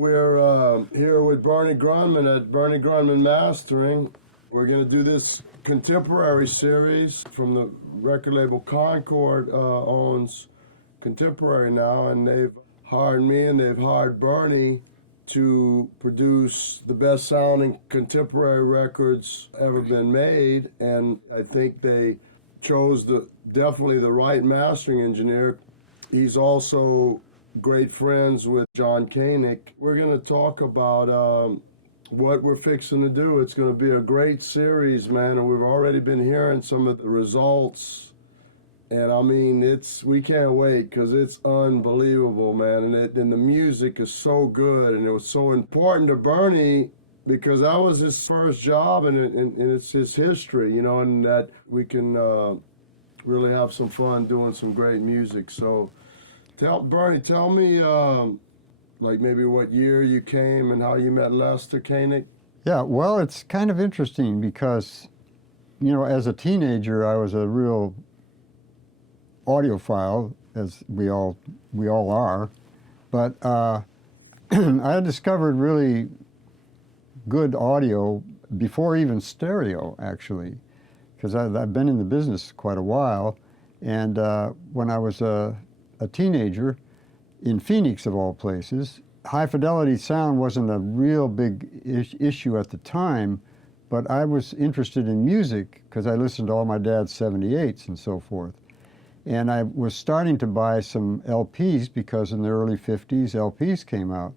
We're here with Bernie Grundman at Bernie Grundman Mastering. We're going to do this contemporary series from the record label Concord owns Contemporary now, and they've hired me and they've hired Bernie to produce the best sounding contemporary records ever been made, and I think they chose definitely the right mastering engineer. He's also great friends with John Koenig. We're going to talk about what we're fixing to do. It's going to be a great series, man, and we've already been hearing some of the results. And I mean, we can't wait because it's unbelievable, man. And the music is so good, and it was so important to Bernie because that was his first job, and it's his history, you know, and that we can really have some fun doing some great music. So, Bernie, tell me, like maybe what year you came and how you met Lester Koenig. Yeah, well, it's kind of interesting because, you know, as a teenager, I was a real audiophile, as we all are, but I had discovered really good audio before even stereo, actually, because I've been in the business quite a while, and when I was a teenager in Phoenix, of all places, high fidelity sound wasn't a real big issue at the time, but I was interested in music because I listened to all my dad's 78s and so forth. And I was starting to buy some LPs because in the early 50s, LPs came out.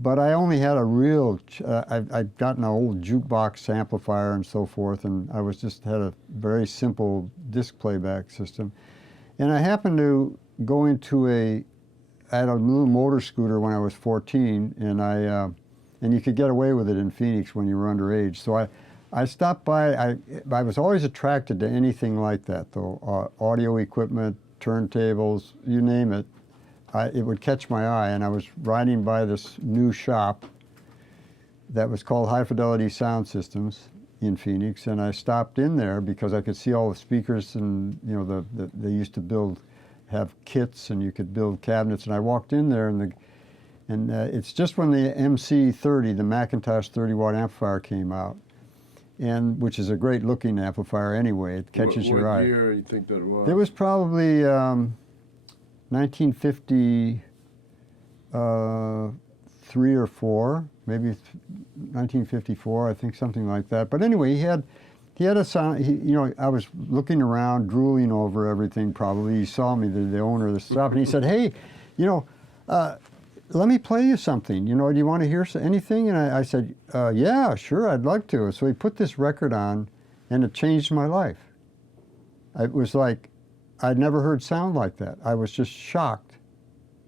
But I only had a real, I'd gotten an old jukebox amplifier and so forth, and I had a very simple disc playback system. And I happened to go into I had a little motor scooter when I was 14, and you could get away with it in Phoenix when you were underage. So I stopped by. I was always attracted to anything like that, though. Audio equipment, turntables, you name it. It would catch my eye, and I was riding by this new shop that was called High Fidelity Sound Systems in Phoenix, and I stopped in there because I could see all the speakers, and you know, they used to have kits, and you could build cabinets. And I walked in there, and it's just when the MC30, the Macintosh 30-watt amplifier, came out, and which is a great looking amplifier anyway. It catches your eye. What year do you think that was? It was probably 1953 or 4, maybe 1954, I think, something like that. But anyway, he had a sound. You know, I was looking around, drooling over everything. Probably he saw me, the owner of the shop, and he said, "Hey, you know, let me play you something. You know, do you want to hear anything?" And I said, "Yeah, sure, I'd like to." So he put this record on, and it changed my life. It was like I'd never heard sound like that. I was just shocked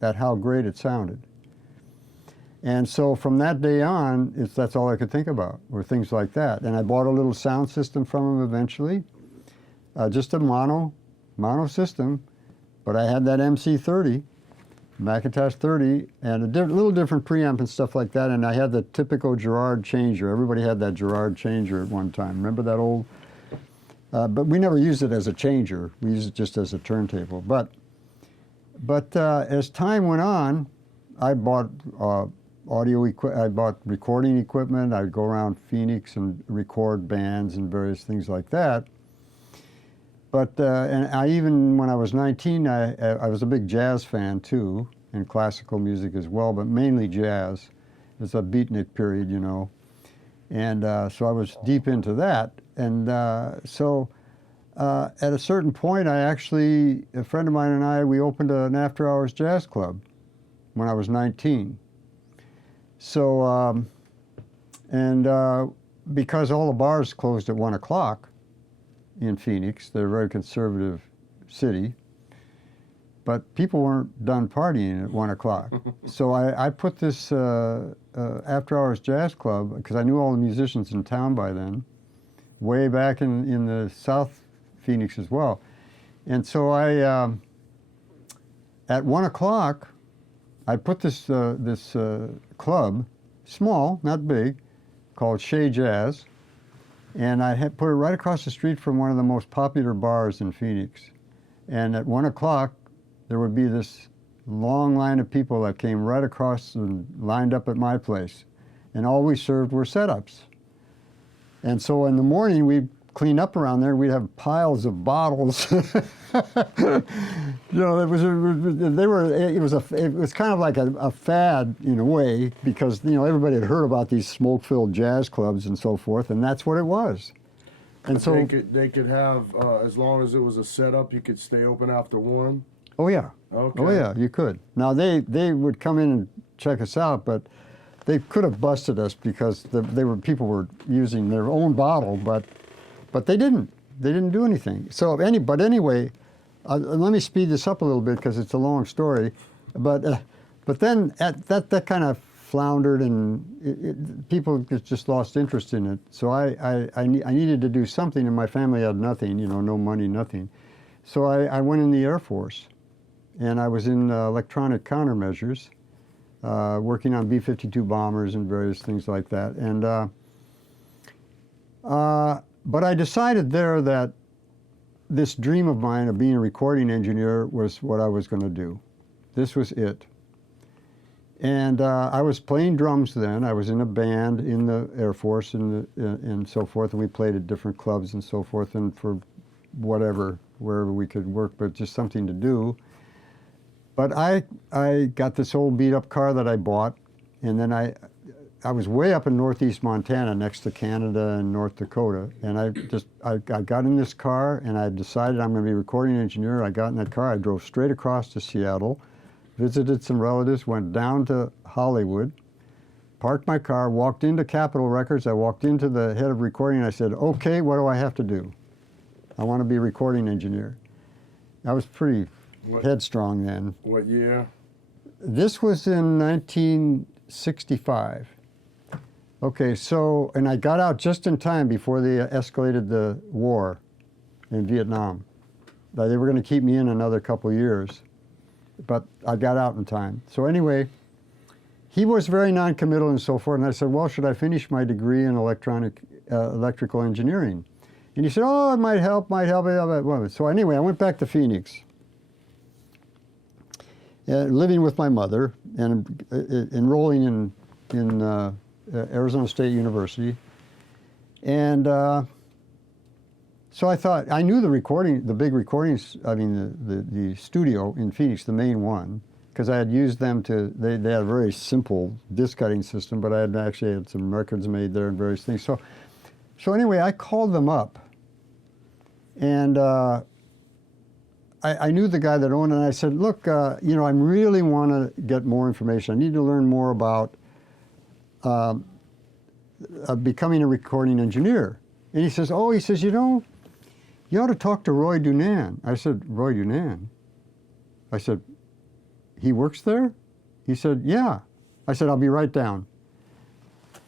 at how great it sounded. And so from that day on, that's all I could think about, were things like that. And I bought a little sound system from him eventually, just a mono system, but I had that MC30, Macintosh 30, and a little different preamp and stuff like that, and I had the typical Girard changer. Everybody had that Girard changer at one time. Remember that old? But we never used it as a changer. We used it just as a turntable. But as time went on, I bought I bought recording equipment. I'd go around Phoenix and record bands and various things like that. But and I even, when I was 19, I was a big jazz fan too, and classical music as well, but mainly jazz. It's a beatnik period, you know. And so I was deep into that. And so at a certain point, a friend of mine and I, we opened an after-hours jazz club when I was 19. So, because all the bars closed at 1 o'clock in Phoenix, they're a very conservative city, but people weren't done partying at 1 o'clock. So I put this after-hours jazz club, because I knew all the musicians in town by then, way back in the South Phoenix as well. And so at 1 o'clock, I put this club, small, not big, called Shea Jazz, and I had put it right across the street from one of the most popular bars in Phoenix. And at 1 o'clock, there would be this long line of people that came right across and lined up at my place. And all we served were setups. And so in the morning, we'd clean up around there. We'd have piles of bottles. You know, it was kind of like a fad in a way, because, you know, everybody had heard about these smoke-filled jazz clubs and so forth, and that's what it was. And so they could have, as long as it was a setup, you could stay open after 1? oh yeah, Okay. oh yeah, you could. Now they would come in and check us out, but they could have busted us because people were using their own bottle, but they didn't. They didn't do anything. So anyway, let me speed this up a little bit because it's a long story. But then that kind of floundered, and people just lost interest in it. So I needed to do something, and my family had nothing, you know, no money, nothing. So I went in the Air Force, and I was in electronic countermeasures, working on B-52 bombers and various things like that. And but I decided there that this dream of mine of being a recording engineer was what I was going to do. This was it. And I was playing drums then. I was in a band in the Air Force and so forth, and we played at different clubs and so forth, and for wherever we could work, but just something to do. But I got this old beat-up car that I bought, and then I was way up in northeast Montana next to Canada and North Dakota, and I got in this car, and I decided I'm going to be a recording engineer. I got in that car, I drove straight across to Seattle, visited some relatives, went down to Hollywood, parked my car, walked into Capitol Records. I walked into the head of recording, and I said, okay, what do I have to do? I want to be a recording engineer. I was pretty headstrong then. What year? This was in 1965. Okay, so, and I got out just in time before they escalated the war in Vietnam. They were going to keep me in another couple years, but I got out in time. So anyway, he was very non-committal and so forth, and I said, well, should I finish my degree in electrical engineering? And he said, oh, it might help. So anyway, I went back to Phoenix, living with my mother and enrolling in Arizona State University. And so I thought, I knew the big recordings, I mean the studio in Phoenix, the main one, because I had used them they had a very simple disc cutting system, but I had actually had some records made there and various things. So anyway, I called them up, and I knew the guy that owned it, and I said, look, you know, I really want to get more information. I need to learn more about becoming a recording engineer. And he says, you know, you ought to talk to Roy DuNann. I said, Roy DuNann? I said, he works there? He said, yeah. I said, I'll be right down.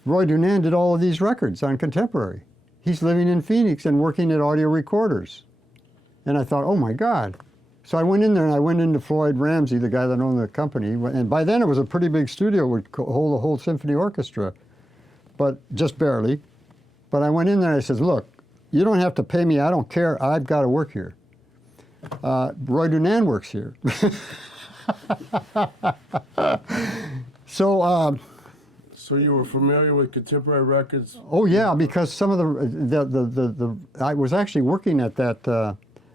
Roy DuNann did all of these records on Contemporary. He's living in Phoenix and working at Audio Recorders. And I thought, oh my God. So I went in there, and I went into Floyd Ramsey, the guy that owned the company. And by then it was a pretty big studio, would hold a whole symphony orchestra, but just barely. But I went in there and I said, look, you don't have to pay me. I don't care. I've got to work here. Roy DuNann works here. So you were familiar with Contemporary Records? Oh yeah, because some of the I was actually working at that.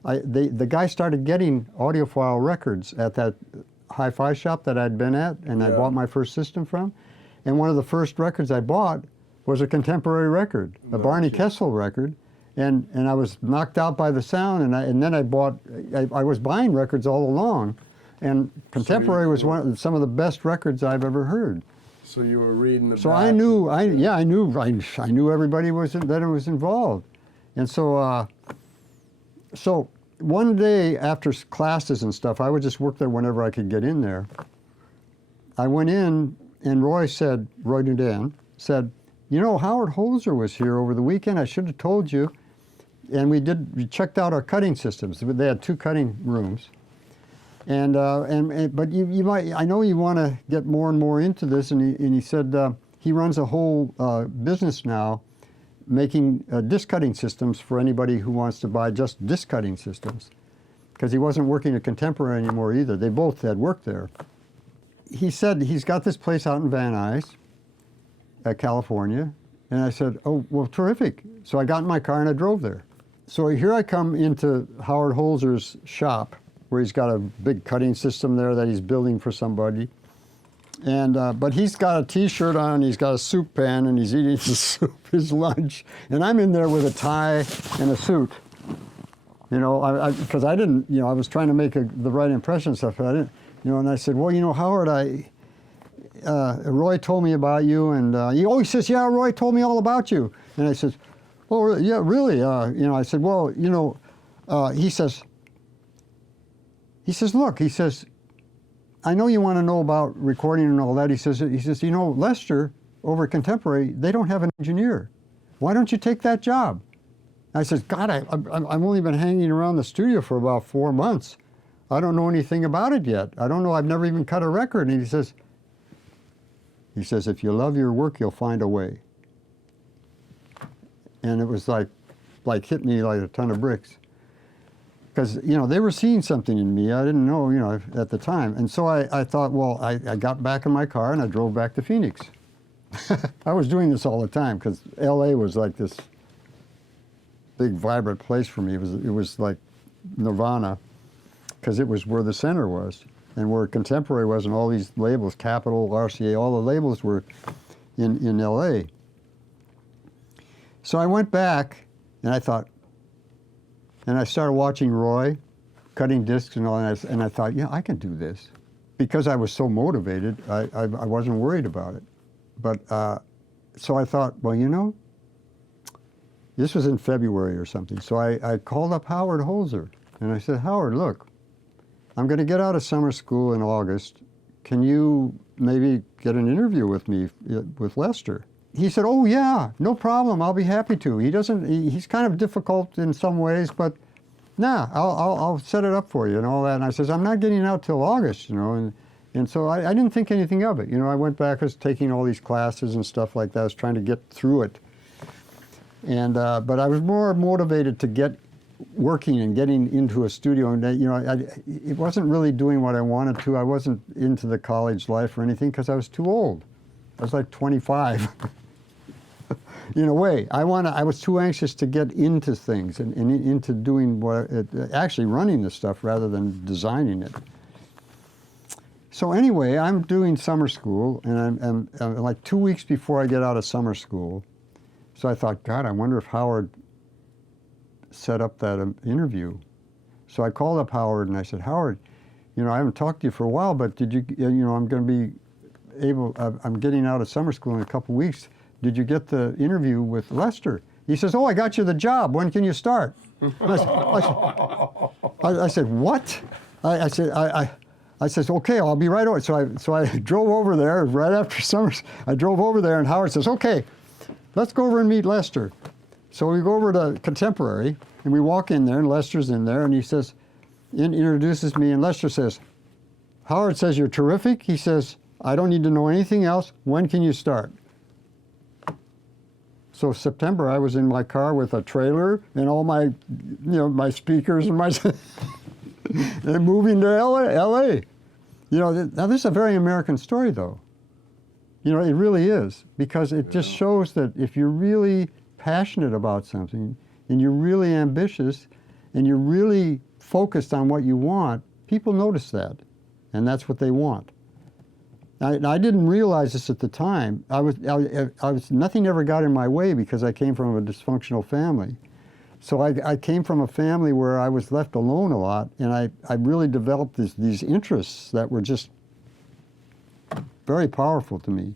The guy started getting audiophile records at that hi-fi shop that I'd been at, and I bought my first system from. And one of the first records I bought was a Contemporary record, a Barney Kessel record, and I was knocked out by the sound. And then I was buying records all along, and Contemporary was some of the best records I've ever heard. So you were reading the. So I knew everybody that was involved, and so one day after classes and stuff, I would just work there whenever I could get in there. I went in, and Roy DuNann said, you know, Howard Holzer was here over the weekend. I should have told you. And we checked out our cutting systems. They had 2 cutting rooms. But you might, I know you want to get more and more into this, and he said he runs a whole business now making disc cutting systems for anybody who wants to buy just disc cutting systems. because he wasn't working at Contemporary anymore either. They both had worked there. He said he's got this place out in Van Nuys, California. And I said, oh, well, terrific. So I got in my car and I drove there. So here I come into Howard Holzer's shop, where he's got a big cutting system there that he's building for somebody. And, but he's got a T-shirt on, he's got a soup pan, and he's eating his soup, his lunch. And I'm in there with a tie and a suit. You know, because I didn't, you know, I was trying to make the right impression and stuff, but I didn't, you know, and I said, well, you know, Howard, Roy told me about you, and he says, yeah, Roy told me all about you. And I said, oh, yeah, really? You know, I said, well, you know, he says, look, he says, I know you want to know about recording and all that. He says, you know, Lester over at Contemporary, they don't have an engineer. Why don't you take that job? I said, God, I've only been hanging around the studio for about 4 months. I don't know anything about it yet. I don't know, I've never even cut a record. And he says, if you love your work, you'll find a way. And it was like hit me like a ton of bricks. Because, you know, they were seeing something in me. I didn't know, you know, at the time. And so I thought, well, I got back in my car and I drove back to Phoenix. I was doing this all the time because LA was like this big, vibrant place for me. It was like nirvana, because it was where the center was and where Contemporary was, and all these labels, Capitol, RCA, all the labels were in LA. So I went back and I thought, and I started watching Roy cutting discs and all that, and I thought, yeah, I can do this. Because I was so motivated, I wasn't worried about it. But, so I thought, well, you know, this was in February or something. So I called up Howard Holzer, and I said, Howard, look, I'm going to get out of summer school in August. Can you maybe get an interview with me, with Lester? He said, oh, yeah, no problem. I'll be happy to. He's kind of difficult in some ways, but nah, I'll set it up for you and all that. And I says, I'm not getting out till August, you know. And so I didn't think anything of it. You know, I went back, I was taking all these classes and stuff like that. I was trying to get through it. And, but I was more motivated to get working and getting into a studio. And, you know, it wasn't really doing what I wanted to. I wasn't into the college life or anything because I was too old. I was like 25. In a way, I was too anxious to get into things and into doing actually running the stuff rather than designing it. So anyway, I'm doing summer school, and I'm like 2 weeks before I get out of summer school. So I thought, God, I wonder if Howard set up that interview. So I called up Howard and I said, Howard, you know, I haven't talked to you for a while, but did you, you know, I'm going to be able, I'm getting out of summer school in a couple weeks. Did you get the interview with Lester? He says, oh, I got you the job. When can you start? I said, what? I said, okay, I'll be right over. So I drove over there right after summer. I drove over there, and Howard says, okay, let's go over and meet Lester. So we go over to Contemporary, and we walk in there, and Lester's in there, and he says, introduces me, and Lester says, Howard says, you're terrific. He says, I don't need to know anything else. When can you start? So September, I was in my car with a trailer and all my, you know, my speakers and my, and moving to LA. You know, now this is a very American story, though. You know, it really is, because it just shows that if you're really passionate about something and you're really ambitious and you're really focused on what you want, people notice that, and that's what they want. I didn't realize this at the time. I was nothing ever got in my way because I came from a dysfunctional family. So I came from a family where I was left alone a lot, and I really developed these interests that were just very powerful to me.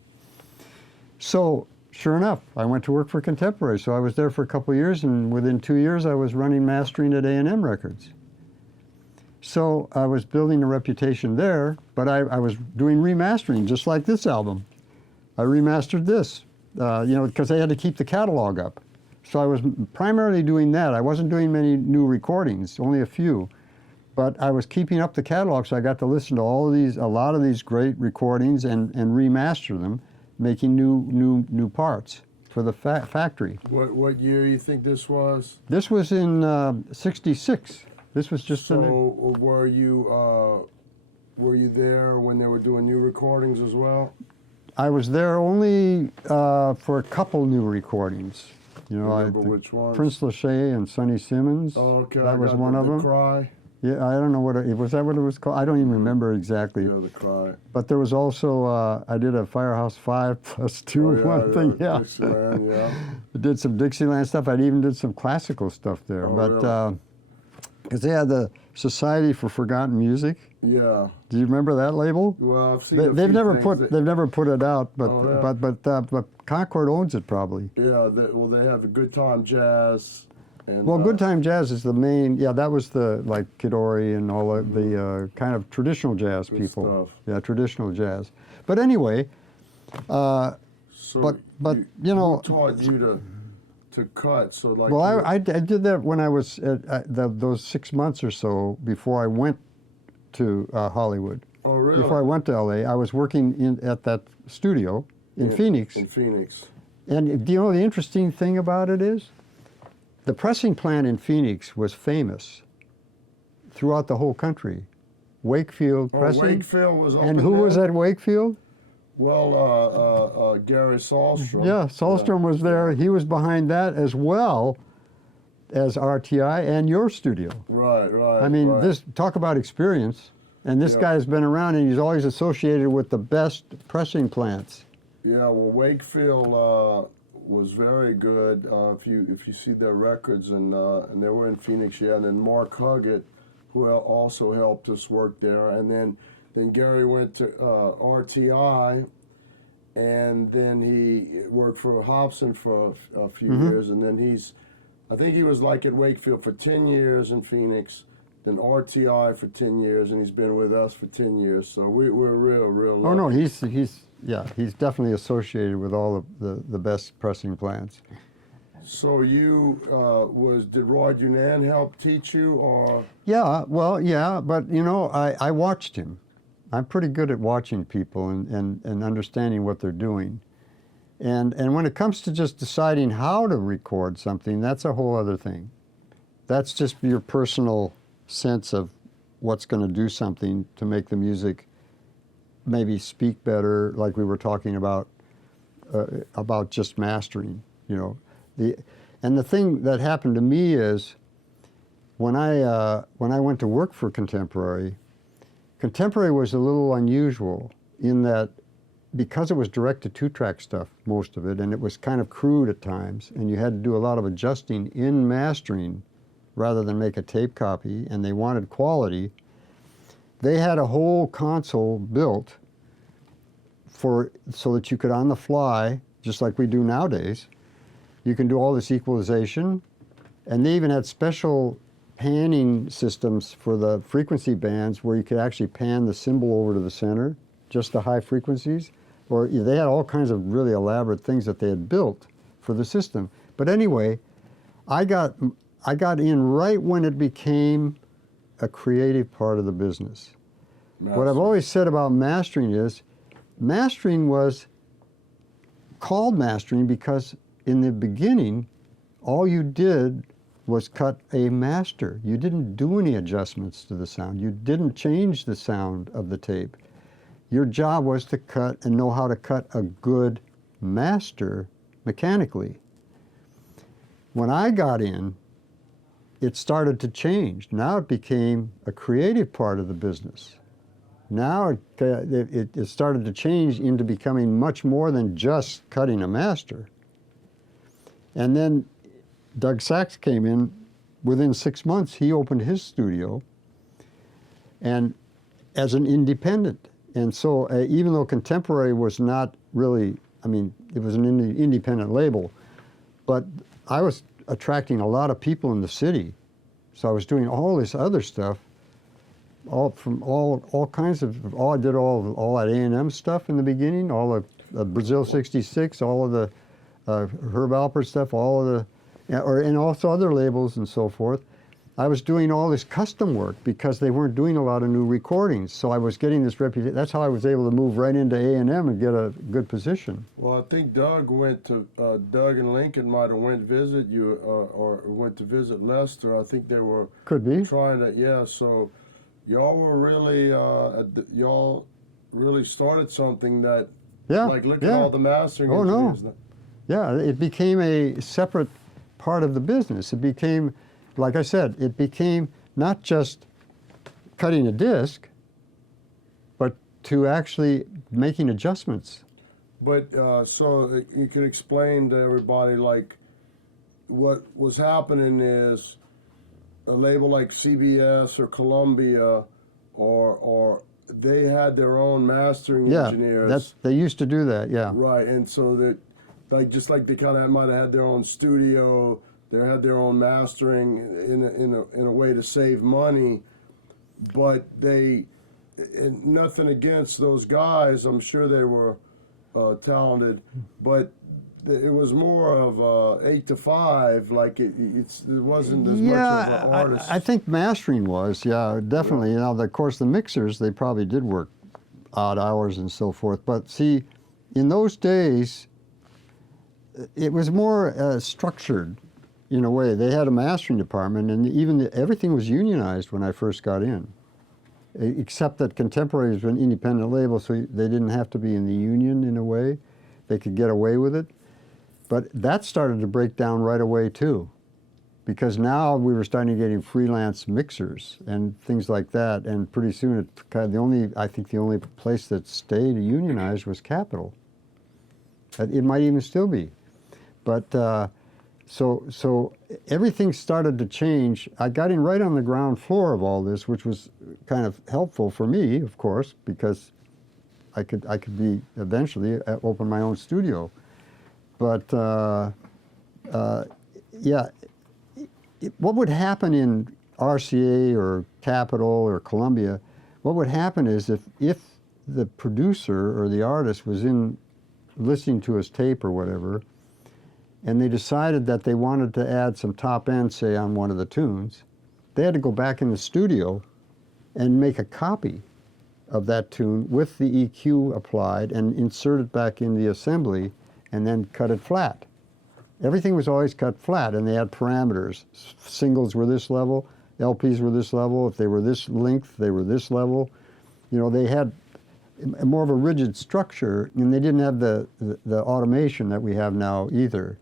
So sure enough, I went to work for Contemporary. So I was there for a couple of years, and within 2 years I was running mastering at A&M Records. So I was building a reputation there, but I was doing remastering, just like this album. I remastered this, you know, because I had to keep the catalog up. So I was primarily doing that. I wasn't doing many new recordings, only a few. But I was keeping up the catalog, so I got to listen to a lot of these great recordings and remaster them, making new parts for the factory. What year you think this was? This was in '66. This was just So were you there when they were doing new recordings as well? I was there only for a couple new recordings. You know, Remember which ones? Prince Lachey and Sonny Simmons. Oh, okay. That was one of the them. Cry. Yeah, I don't know what it was. That what it was called? I don't even remember exactly. Yeah, the Cry. But there was also I did a Firehouse 5+2 Oh, yeah, one thing. Yeah. Dixieland, yeah. I did some Dixieland stuff. I even did some classical stuff there. Oh, but really? because they had the Society for Forgotten Music. Yeah. Do you remember that label? Well, I've seen a They've few never things they've never put it out, but Oh, yeah. but Concord owns it probably. Yeah, they have a Good Time Jazz. And, Well, Good Time Jazz is the main. Yeah, that was the like Kid Ory and all the kind of traditional jazz Good people. stuff. Yeah, traditional jazz. But anyway, So but you know, who taught you to cut? So like. well, I did that when I was those 6 months or so before I went to Hollywood. Oh, really? Before I went to LA, I was working at that studio in Phoenix. In Phoenix. And do you know the interesting thing about it is? The pressing plant in Phoenix was famous throughout the whole country. Wakefield Pressing. Wakefield was up And in who was there? at Wakefield? Well, Gary Sahlstrom. Yeah, Sahlstrom was there. He was behind that as well as RTI and your studio. Right. I mean, right. this talk about experience. And this Yeah. guy's been around and he's always associated with the best pressing plants. Yeah, well, Wakefield was very good. If you see their records, and they were in Phoenix, yeah. And then Mark Huggett, who also helped us work there, and then Gary went to RTI, and then he worked for Hobson for a few years, and then I think he was like at Wakefield for 10 years in Phoenix, then RTI for 10 years, and he's been with us for 10 years. So we're real lucky. Oh no, he's definitely associated with all of the best pressing plants. So did Roy DuNann help teach you, or? Yeah, well, yeah, but you know, I watched him. I'm pretty good at watching people and understanding what they're doing. And when it comes to just deciding how to record something, that's a whole other thing. That's just your personal sense of what's going to do something to make the music maybe speak better, like we were talking about just mastering, you know. And the thing that happened to me is when I went to work for Contemporary was a little unusual in that because it was direct to two-track stuff, most of it, and it was kind of crude at times, and you had to do a lot of adjusting in mastering rather than make a tape copy, and they wanted quality. They had a whole console built so that you could, on the fly, just like we do nowadays, you can do all this equalization, and they even had special panning systems for the frequency bands where you could actually pan the cymbal over to the center, just the high frequencies, or they had all kinds of really elaborate things that they had built for the system. But anyway, I got in right when it became a creative part of the business. What I've always said about mastering is, mastering was called mastering because in the beginning, all you did was cut a master. You didn't do any adjustments to the sound. You didn't change the sound of the tape. Your job was to cut and know how to cut a good master mechanically. When I got in, it started to change. Now it became a creative part of the business. Now it started to change into becoming much more than just cutting a master. And then Doug Sachs came in. Within 6 months, he opened his studio, and as an independent. And so even though Contemporary was not really, I mean, it was an independent label, but I was attracting a lot of people in the city. So I was doing all this other stuff, all kinds of, I did all that A&M stuff in the beginning, all the Brazil 66, all of the Herb Alpert stuff, all of the, and also other labels and so forth. I was doing all this custom work because they weren't doing a lot of new recordings. So I was getting this reputation. That's how I was able to move right into A&M and get a good position. Well, I think Doug and Lincoln might have went visit you, or went to visit Lester. I think they were Could be. trying to, yeah, so y'all were really, y'all really started something that, Yeah. like, look yeah. at all the mastering Oh, no. engineers now. Yeah, it became a separate part of the business. It became, like I said, it became not just cutting a disc, but to actually making adjustments. But, so you could explain to everybody, like, what was happening is a label like CBS or Columbia, or they had their own mastering Yeah, engineers. they used to do that, yeah. Right, and so that, like, just like they kind of might have had their own studio, they had their own mastering in a way to save money, but they, and nothing against those guys, I'm sure they were talented, but it was more of 8 to 5, like it wasn't as much of an artist. I think mastering was, yeah, definitely. Now, of course, the mixers, they probably did work odd hours and so forth. But see, in those days, it was more structured in a way. They had a mastering department, and even everything was unionized when I first got in, except that Contemporary was an independent label, so they didn't have to be in the union in a way. They could get away with it. But that started to break down right away too, because now we were starting getting freelance mixers and things like that, and pretty soon I think the only place that stayed unionized was Capitol. It might even still be, but so everything started to change. I got in right on the ground floor of all this, which was kind of helpful for me, of course, because I could be eventually open my own studio. But yeah, what would happen in RCA or Capitol or Columbia, what would happen is if the producer or the artist was listening to his tape or whatever, and they decided that they wanted to add some top end, say, on one of the tunes, they had to go back in the studio and make a copy of that tune with the EQ applied and insert it back in the assembly and then cut it flat. Everything was always cut flat, and they had parameters. Singles were this level, LPs were this level. If they were this length, they were this level. You know, they had more of a rigid structure, and they didn't have the automation that we have now either.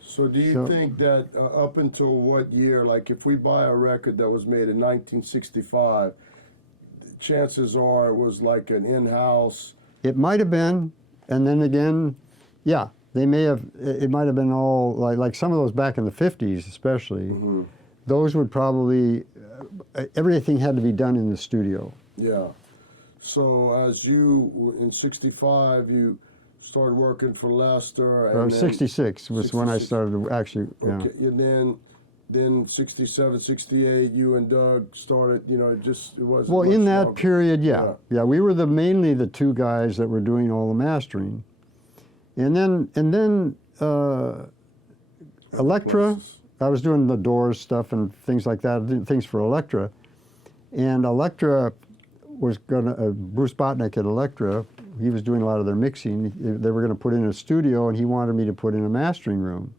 So do you think that up until what year, like if we buy a record that was made in 1965, chances are it was like an in-house? It might have been, and then again, yeah, they may have, it might have been all, like some of those back in the 50s especially, those would probably, everything had to be done in the studio. Yeah. So as you, in 65, you started working for Lester. And 66 was 66. When I started to actually, yeah. Okay, and then 67, 68, you and Doug started, you know, it wasn't. Well, in that longer. period, yeah. We were mainly the two guys that were doing all the mastering. And then Elektra, I was doing the Doors stuff and things like that, things for Elektra. And Elektra was Bruce Botnick at Elektra, he was doing a lot of their mixing. They were gonna put in a studio, and he wanted me to put in a mastering room.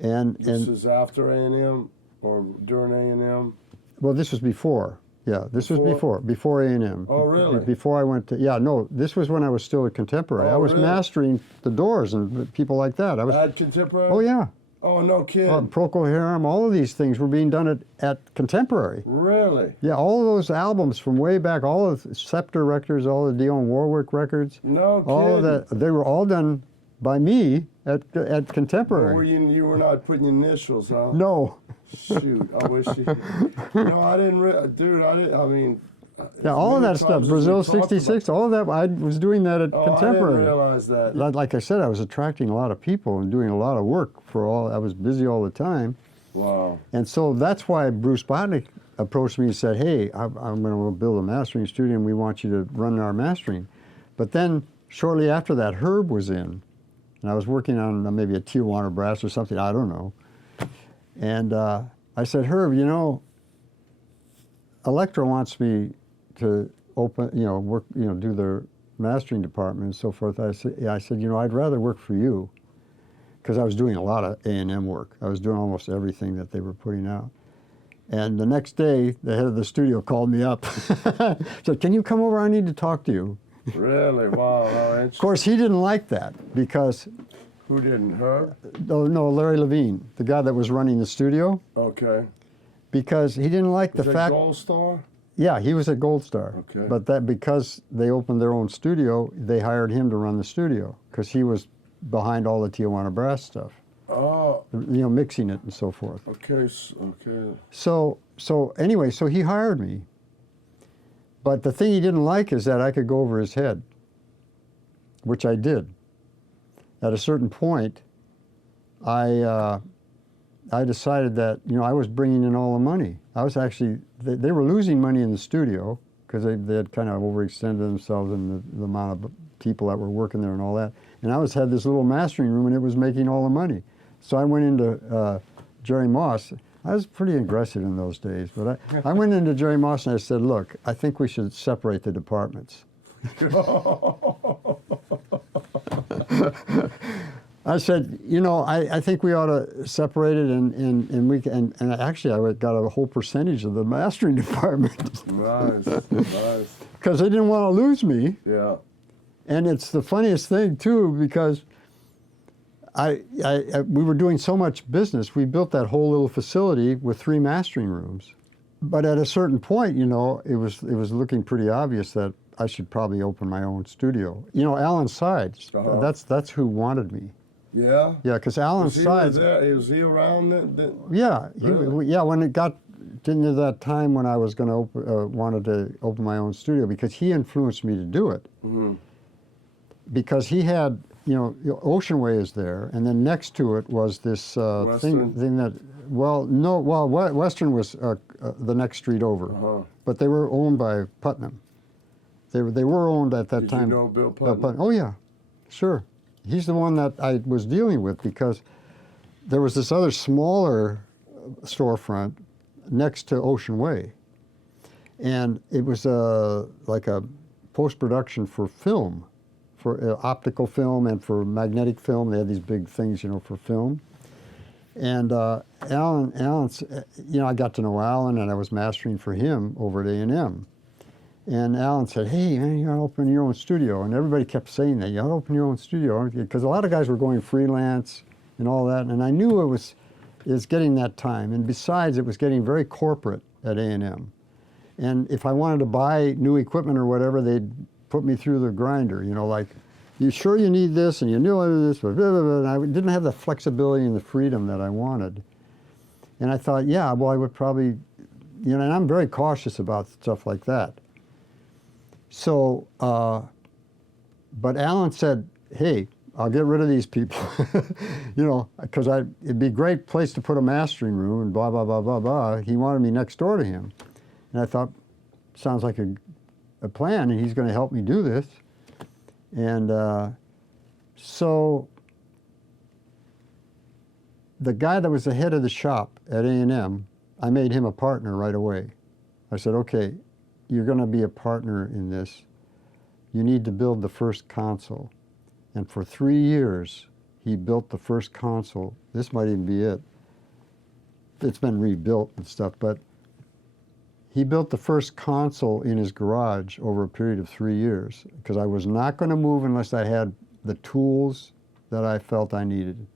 This is after A&M or during A&M? Well, this was before. Yeah, this was before A&M. Oh, really? Before I went to, yeah, no, this was when I was still at Contemporary. Oh, I was really? mastering the Doors and people like that. At Contemporary? Oh, yeah. Oh, no kidding. Procol Harum, all of these things were being done at Contemporary. Really? Yeah, all of those albums from way back, all of the Scepter records, all the Dionne Warwick records. No kidding. All of that, they were all done by me at Contemporary. Well, you were not putting initials, huh? No. Shoot, I wish you. No, I didn't. Dude, I mean. Yeah, all of that stuff. Brazil '66, all of that. I was doing that at Contemporary. I didn't realize that. Like I said, I was attracting a lot of people and doing a lot of work I was busy all the time. Wow. And so that's why Bruce Botnick approached me and said, "Hey, I'm going to build a mastering studio, and we want you to run our mastering." But then shortly after that, Herb was in, and I was working on maybe a Tijuana Brass or something. I don't know. And I said, Herb, you know, Elektra wants me to open, you know, work, you know, do their mastering department and so forth. I said, you know, I'd rather work for you, because I was doing a lot of A&M work. I was doing almost everything that they were putting out. And the next day, the head of the studio called me up. Said, can you come over? I need to talk to you. Really? Wow, how interesting. Of course, he didn't like that because... Who didn't, her? No, Larry Levine, the guy that was running the studio. Okay. Because he didn't like the Was fact... that Gold Star? Yeah, he was at Gold Star. Okay. But that because they opened their own studio, they hired him to run the studio, because he was behind all the Tijuana brass stuff. Oh. You know, mixing it and so forth. Okay, okay. So anyway, so he hired me. But the thing he didn't like is that I could go over his head, which I did. At a certain point, I decided that, you know, I was bringing in all the money. I was actually, they were losing money in the studio because they had kind of overextended themselves in the amount of people that were working there and all that. And I had this little mastering room and it was making all the money. So I went into Jerry Moss. I was pretty aggressive in those days, but I went into Jerry Moss and I said, look, I think we should separate the departments. I said, you know, I think we ought to separate it, and actually I got a whole percentage of the mastering department. Nice, nice. Because they didn't want to lose me. Yeah. And it's the funniest thing too, because we were doing so much business. We built that whole little facility with 3 mastering rooms. But at a certain point, you know, it was looking pretty obvious that I should probably open my own studio. You know, Alan Sides, that's who wanted me. Yeah? Yeah, because Alan Sides... Was he around then? Yeah, Really? yeah. When it got into that time when I was going to wanted to open my own studio, because he influenced me to do it. Mm-hmm. Because he had, you know, Ocean Way is there, and then next to it was this thing that, Western was the next street over, but they were owned by Putnam. They were owned at that time. Did you know Bill Putnam? Oh yeah, sure. He's the one that I was dealing with, because there was this other smaller storefront next to Ocean Way, and it was like a post-production for film, for optical film and for magnetic film. They had these big things, you know, for film. And Alan's, you know, I got to know Alan, and I was mastering for him over at A&M. And Alan said, hey, man, you gotta open your own studio. And everybody kept saying that, you gotta open your own studio, because a lot of guys were going freelance and all that. And I knew it was getting that time. And besides, it was getting very corporate at A&M. And if I wanted to buy new equipment or whatever, they'd put me through the grinder, you know, like, you sure you need this, and you knew I did this, blah, blah, blah, and I didn't have the flexibility and the freedom that I wanted. And I thought, yeah, well, I would probably, you know, and I'm very cautious about stuff like that. So, but Alan said, hey, I'll get rid of these people, you know, because it'd be a great place to put a mastering room and blah, blah, blah, blah, blah. He wanted me next door to him. And I thought, sounds like a plan, and he's going to help me do this. And so the guy that was the head of the shop at A&M, I made him a partner right away. I said, okay, you're going to be a partner in this. You need to build the first console. And for 3 years, he built the first console. This might even be it. It's been rebuilt and stuff, but he built the first console in his garage over a period of 3 years, because I was not going to move unless I had the tools that I felt I needed.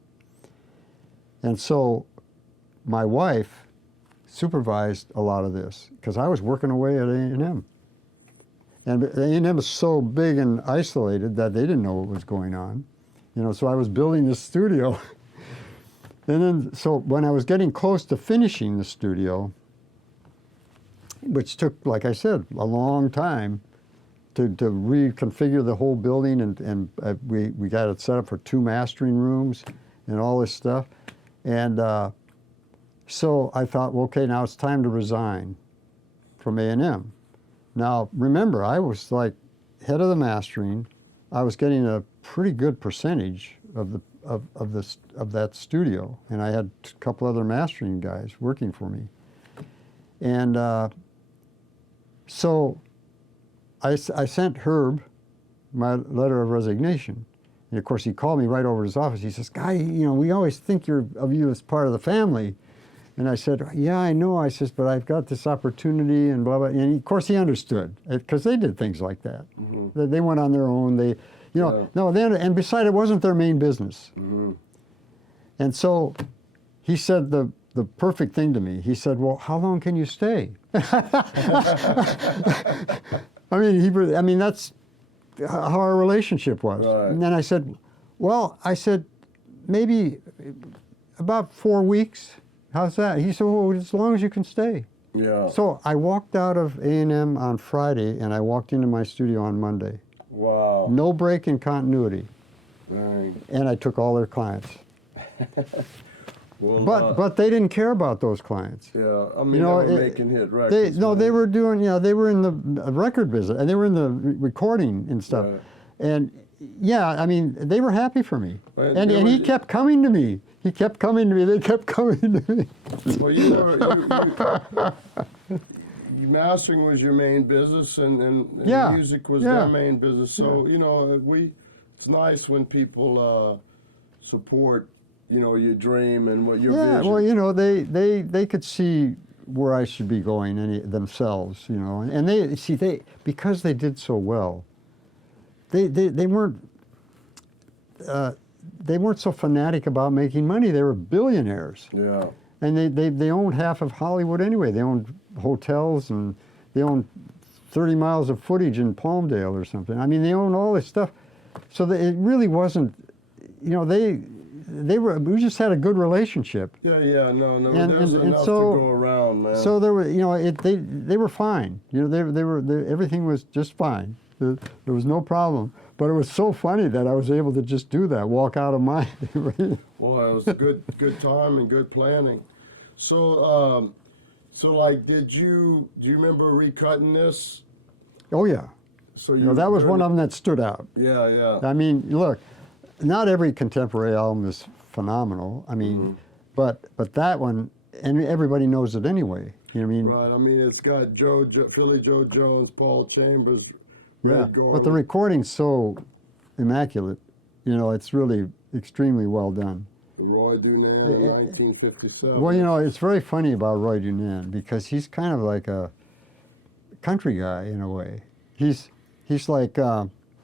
And so my wife supervised a lot of this, because I was working away at A&M. And A&M was so big and isolated that they didn't know what was going on. You know, so I was building this studio. And then, so when I was getting close to finishing the studio, which took, like I said, a long time to reconfigure the whole building, and we got it set up for 2 mastering rooms and all this stuff. And so I thought, well, okay, now it's time to resign from A&M. Now, remember, I was like head of the mastering. I was getting a pretty good percentage of that studio, and I had a couple other mastering guys working for me, and so I sent Herb my letter of resignation, and of course he called me right over to his office. He says, "Guy, you know, we always think of you as part of the family," and I said, "Yeah, I know." I says, "But I've got this opportunity and blah blah," and of course he understood because they did things like that. Mm-hmm. They went on their own. They. You know, yeah. No, then, and besides, it wasn't their main business. Mm-hmm. And so he said the perfect thing to me. He said, "Well, how long can you stay?" I mean, that's how our relationship was. Right. And then I said, "Well," I said, "maybe about 4 weeks. How's that?" He said, "Well, as long as you can stay." Yeah. So I walked out of A&M on Friday, and I walked into my studio on Monday. Wow. No break in continuity. Dang. And I took all their clients. Well, but they didn't care about those clients. Yeah, I mean, they were making hit records. They were doing, you know, they were in the record business, and they were in the recording and stuff. Right. And yeah, I mean, they were happy for me. And he kept coming to me. He kept coming to me. They kept coming to me. Well, mastering was your main business, and yeah, music was their main business. So you know, it's nice when people support, you know, your dream and what your vision. Well, you know, they could see where I should be going themselves, you know, and they because they did so well. They weren't so fanatic about making money. They were billionaires. Yeah. And they owned half of Hollywood anyway. They owned hotels, and they owned 30 miles of footage in Palmdale or something. I mean, they owned all this stuff. So it really wasn't, you know, we just had a good relationship. No, there's enough to go around, man. So there were, you know, they were fine. You know, everything was just fine. There was no problem. But it was so funny that I was able to just do that, walk out of mine. Well, it was good time and good planning. So, like, do you remember recutting this? Oh yeah. So you know, that was one of them that stood out. Yeah, yeah. I mean, look, not every contemporary album is phenomenal. I mean, but that one, and everybody knows it anyway. You know what I mean? Right. I mean, it's got Philly Joe Jones, Paul Chambers. Yeah, but the recording's so immaculate. You know, it's really extremely well done. Roy DuNann in 1957. Well, you know, it's very funny about Roy DuNann because he's kind of like a country guy in a way. He's like,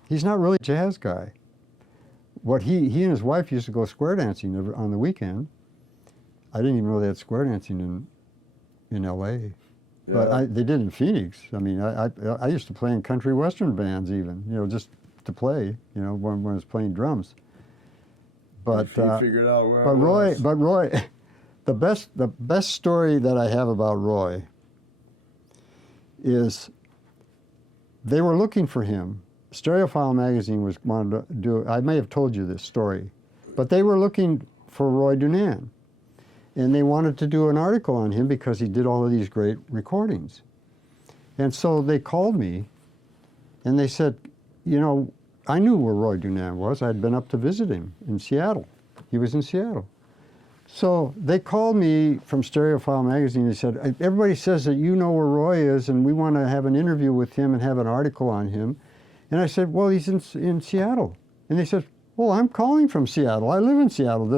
he's not really a jazz guy. What he and his wife used to go square dancing on the weekend. I didn't even know they had square dancing in L.A. Yeah. But they did in Phoenix. I mean, I used to play in country western bands even, you know, just to play, you know, when I was playing drums. But you figured out where Roy, the best story that I have about Roy is they were looking for him. Stereophile magazine wanted to do. I may have told you this story, but they were looking for Roy DuNann. And they wanted to do an article on him because he did all of these great recordings. And so they called me, and they said, you know, I knew where Roy DuNann was. I'd been up to visit him in Seattle. He was in Seattle. So they called me from Stereophile magazine. They said, everybody says that you know where Roy is, and we want to have an interview with him and have an article on him. And I said, well, he's in Seattle. And they said, well, I'm calling from Seattle. I live in Seattle.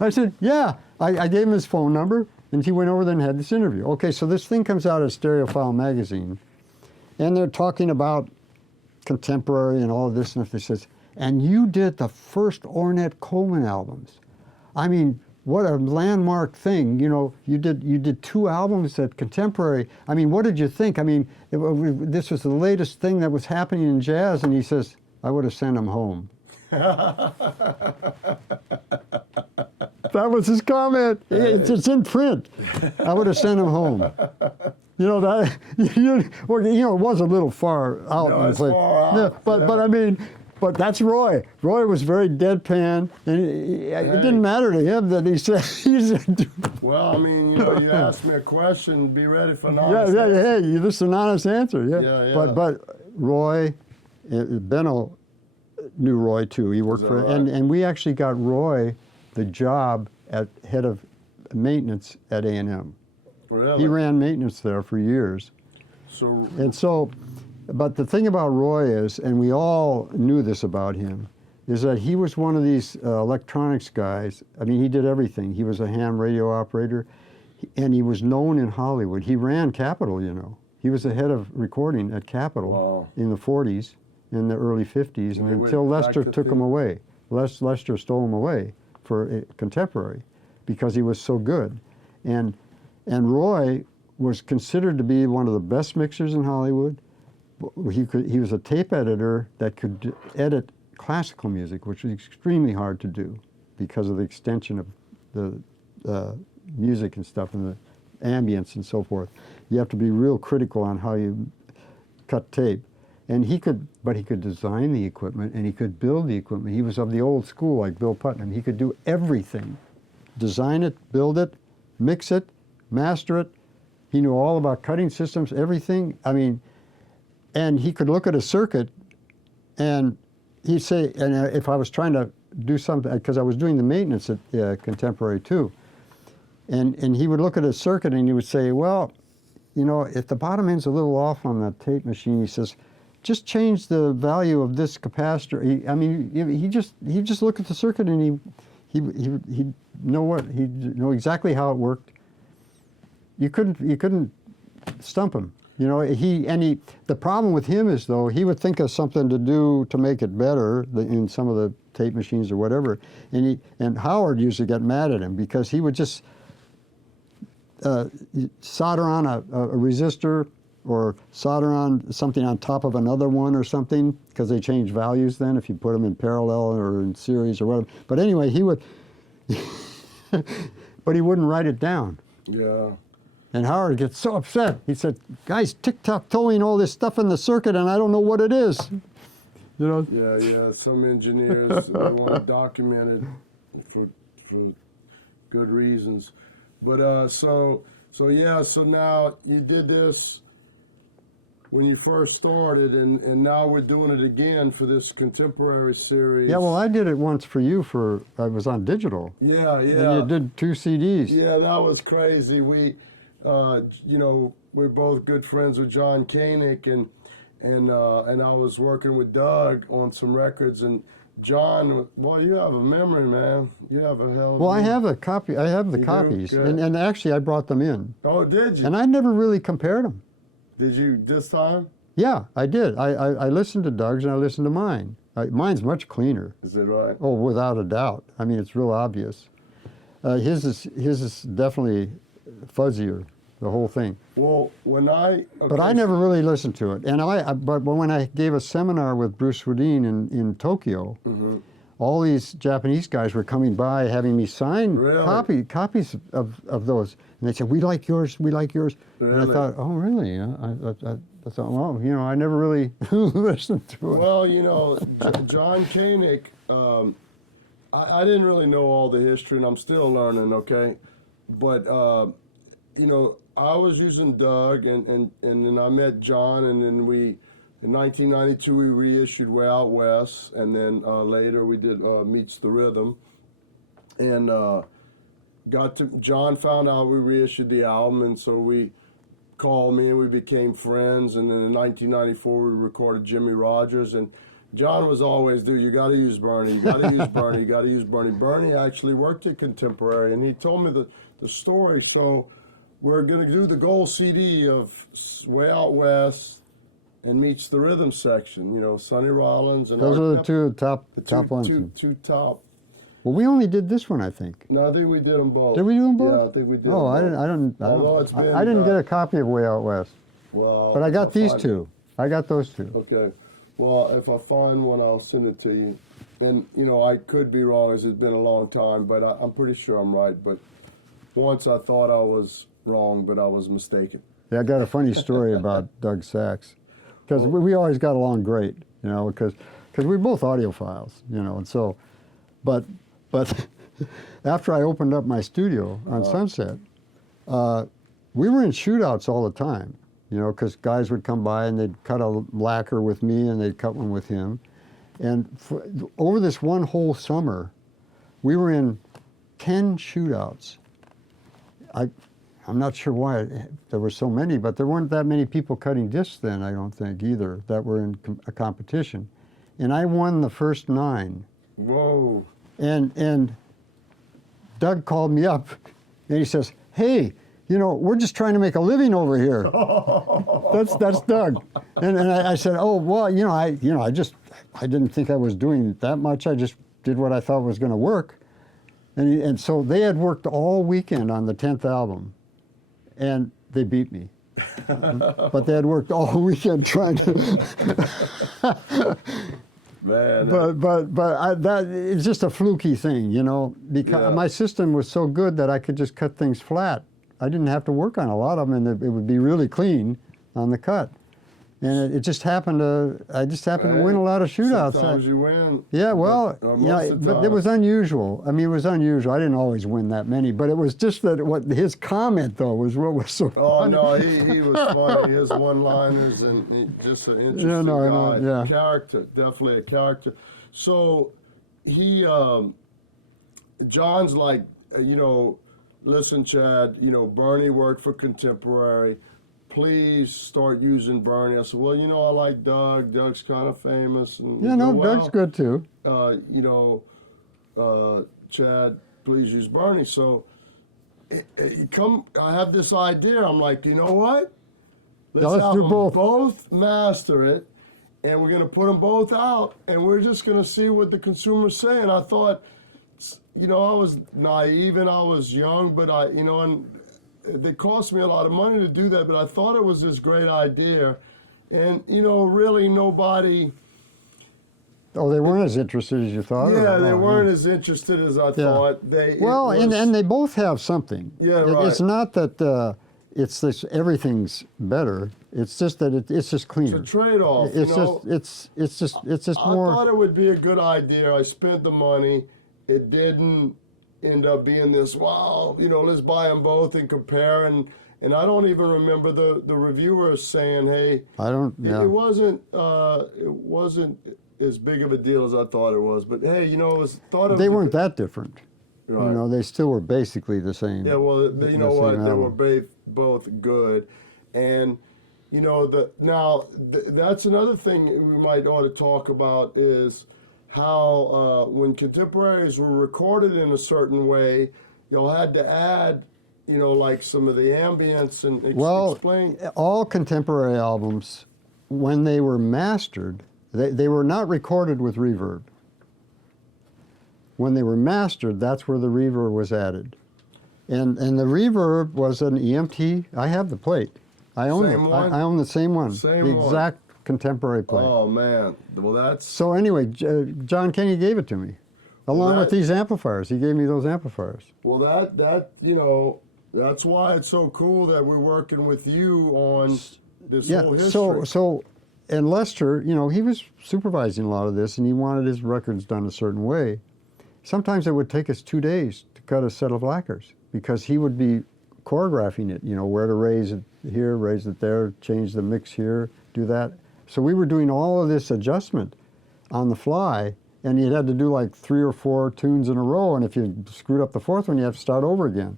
I said, yeah. I gave him his phone number, and he went over there and had this interview. Okay, so this thing comes out of Stereophile magazine, and they're talking about contemporary and all of this, and they says, and you did the first Ornette Coleman albums. I mean, what a landmark thing. You know, you did 2 albums at Contemporary. I mean, what did you think? I mean, this was the latest thing that was happening in jazz, and he says, I would have sent him home. That was his comment. It's in print. I would have sent him home. You know that. Well, you know, it was a little far out. No, it's far out. Yeah, but I mean, but that's Roy. Roy was very deadpan, and it didn't matter to him that he said. Well, I mean, you know, you asked me a question. Be ready for an honest answer. Hey, this is an honest answer. Yeah. But Roy, Benno, knew Roy too. He worked Is that for, right? and we actually got Roy the job at head of maintenance at A&M. Really? He ran maintenance there for years. So, And so, but the thing about Roy is, and we all knew this about him, is that he was one of these electronics guys. I mean, he did everything. He was a ham radio operator, and he was known in Hollywood. He ran Capitol, you know. He was the head of recording at Capitol Wow. in the 40s, in the early 50s, And he went until Lester back to took him away. Lester stole him away for Contemporary because he was so good. And Roy was considered to be one of the best mixers in Hollywood. He was a tape editor that could edit classical music, which was extremely hard to do because of the extension of the music and stuff and the ambience and so forth. You have to be real critical on how you cut tape. And he could design the equipment and he could build the equipment. He was of the old school like Bill Putnam. He could do everything. Design it, build it, mix it, master it. He knew all about cutting systems, everything. I mean, and he could look at a circuit and he'd say, and if I was trying to do something, because I was doing the maintenance at Contemporary too, and he would look at a circuit and he would say, well, you know, if the bottom end's a little off on that tape machine, he says, just change the value of this capacitor. He just look at the circuit and he'd know exactly how it worked. You couldn't stump him. You know, the problem with him is, though, he would think of something to do to make it better in some of the tape machines or whatever, and Howard used to get mad at him because he would just solder on a resistor or solder on something on top of another one or something, because they change values then if you put them in parallel or in series or whatever. But anyway, he would, but he wouldn't write it down. yeah. And Howard gets so upset. He said, guys, tick-tock-toeing all this stuff in the circuit and I don't know what it is. You know? Yeah. Some engineers want it documented for good reasons. But so now you did this when you first started, and now we're doing it again for this Contemporary series. Yeah, well, I did it once for you I was on digital. Yeah. And you did 2 CDs. Yeah, that was crazy. We, we're both good friends with John Koenig, and I was working with Doug on some records, and John, boy, you have a memory, man. You have a hell of a Well, I have a copy. I have the You do? copies, Good. and actually I brought them in. Oh, did you? And I never really compared them. Did you this time? Yeah, I did. I listened to Doug's and I listened to mine. Mine's much cleaner. Is it right? Oh, without a doubt. I mean, it's real obvious. His is definitely fuzzier, the whole thing. Well, But I never really listened to it. And but when I gave a seminar with Bruce Swedin in Tokyo, all these Japanese guys were coming by having me sign Really? copies of those. And they said, we like yours, we like yours. And I Really? thought, oh, really? I thought, well, you know, I never really listened to it. Well, you know, John Koenig, I didn't really know all the history, and I'm still learning, okay? But, you know, I was using Doug, and then I met John, and then in 1992, we reissued Way Out West, and then later we did Meets the Rhythm. And John found out we reissued the album, and so we called me and we became friends. And then in 1994, we recorded Jimmy Rogers, and John was always, dude, you got to use Bernie, you got to use Bernie, you got to use Bernie. Bernie actually worked at Contemporary, and he told me the story. So we're going to do the gold CD of Way Out West and Meets the Rhythm section. You know, Sonny Rollins and Those Art are the Pep- two top the ones. two top. Well, we only did this one, I think. No, I think we did them both. Did we do them both? Yeah, I think we did. Oh, I them didn't. both. Although it's been, I didn't get a copy of Way Out West, Well, but I got if these find- two. I got those two. Okay. Well, if I find one, I'll send it to you. And, you know, I could be wrong as it's been a long time, but I'm pretty sure I'm right. But once I thought I was wrong, but I was mistaken. Yeah, I got a funny story about Doug Sachs, because we always got along great, you know, because we're both audiophiles, you know, and so, but after I opened up my studio on Sunset, we were in shootouts all the time, you know, because guys would come by and they'd cut a lacquer with me and they'd cut one with him. And over this one whole summer, we were in 10 shootouts. I'm not sure why there were so many, but there weren't that many people cutting discs then, I don't think, either, that were in a competition. And I won the first 9. Whoa. And Doug called me up, and he says, "Hey, you know, we're just trying to make a living over here." That's Doug. And I said, "Oh, well, I didn't think I was doing that much. I just did what I thought was going to work." And so they had worked all weekend on the 10th album, and they beat me. But they had worked all weekend trying to. Man. That it's just a fluky thing, because my system was so good that I could just cut things flat. I didn't have to work on a lot of them, and it would be really clean on the cut. And it just happened to, I just happened to win a lot of shootouts. Sometimes you win. Yeah, well, but it was unusual. I mean, it was unusual. I didn't always win that many, but it was just that what his comment, though, was what was so funny. Oh, no, he was funny. His one-liners and just an interesting guy. Character, definitely a character. So John's like, listen, Chad, Bernie worked for Contemporary. Please start using Bernie. I said, well, I like Doug. Doug's kind of famous. And, Doug's good too. Chad, please use Bernie. So I have this idea. I'm like, you know what? Let's have do them both master it, and we're going to put them both out, and we're just going to see what the consumers say. And I thought, I was naive and I was young, but and it cost me a lot of money to do that, but I thought it was this great idea. And, really nobody... Oh, they weren't as interested as you thought? Yeah, they weren't as interested as I thought. And they both have something. Yeah, right. It's not that it's this, everything's better. It's just that it's just cleaner. It's a trade-off. It's just more... I thought it would be a good idea. I spent the money. It didn't end up being this, wow, let's buy them both and compare. And I don't even remember the reviewers saying, hey, it wasn't as big of a deal as I thought it was. But hey, it was thought of. They weren't that different. Right. They still were basically the same. Yeah, well, you know what? They were both good. And, that's another thing we might ought to talk about is how when contemporaries were recorded in a certain way, y'all had to add, like some of the ambience and explain. All contemporary albums, when they were mastered, they were not recorded with reverb. When they were mastered, that's where the reverb was added. And the reverb was an EMT. I have the plate. I own it. I own the same one. The exact contemporary plate. Oh, man. Well, that's... So anyway, John Kenny gave it to me, along with these amplifiers. He gave me those amplifiers. Well, that's why it's so cool that we're working with you on this whole history. And Lester, he was supervising a lot of this, and he wanted his records done a certain way. Sometimes it would take us 2 days to cut a set of lacquers, because he would be choreographing it, where to raise it here, raise it there, change the mix here, do that. So we were doing all of this adjustment on the fly, and you had to do like 3 or 4 tunes in a row, and if you screwed up the 4th one, you have to start over again.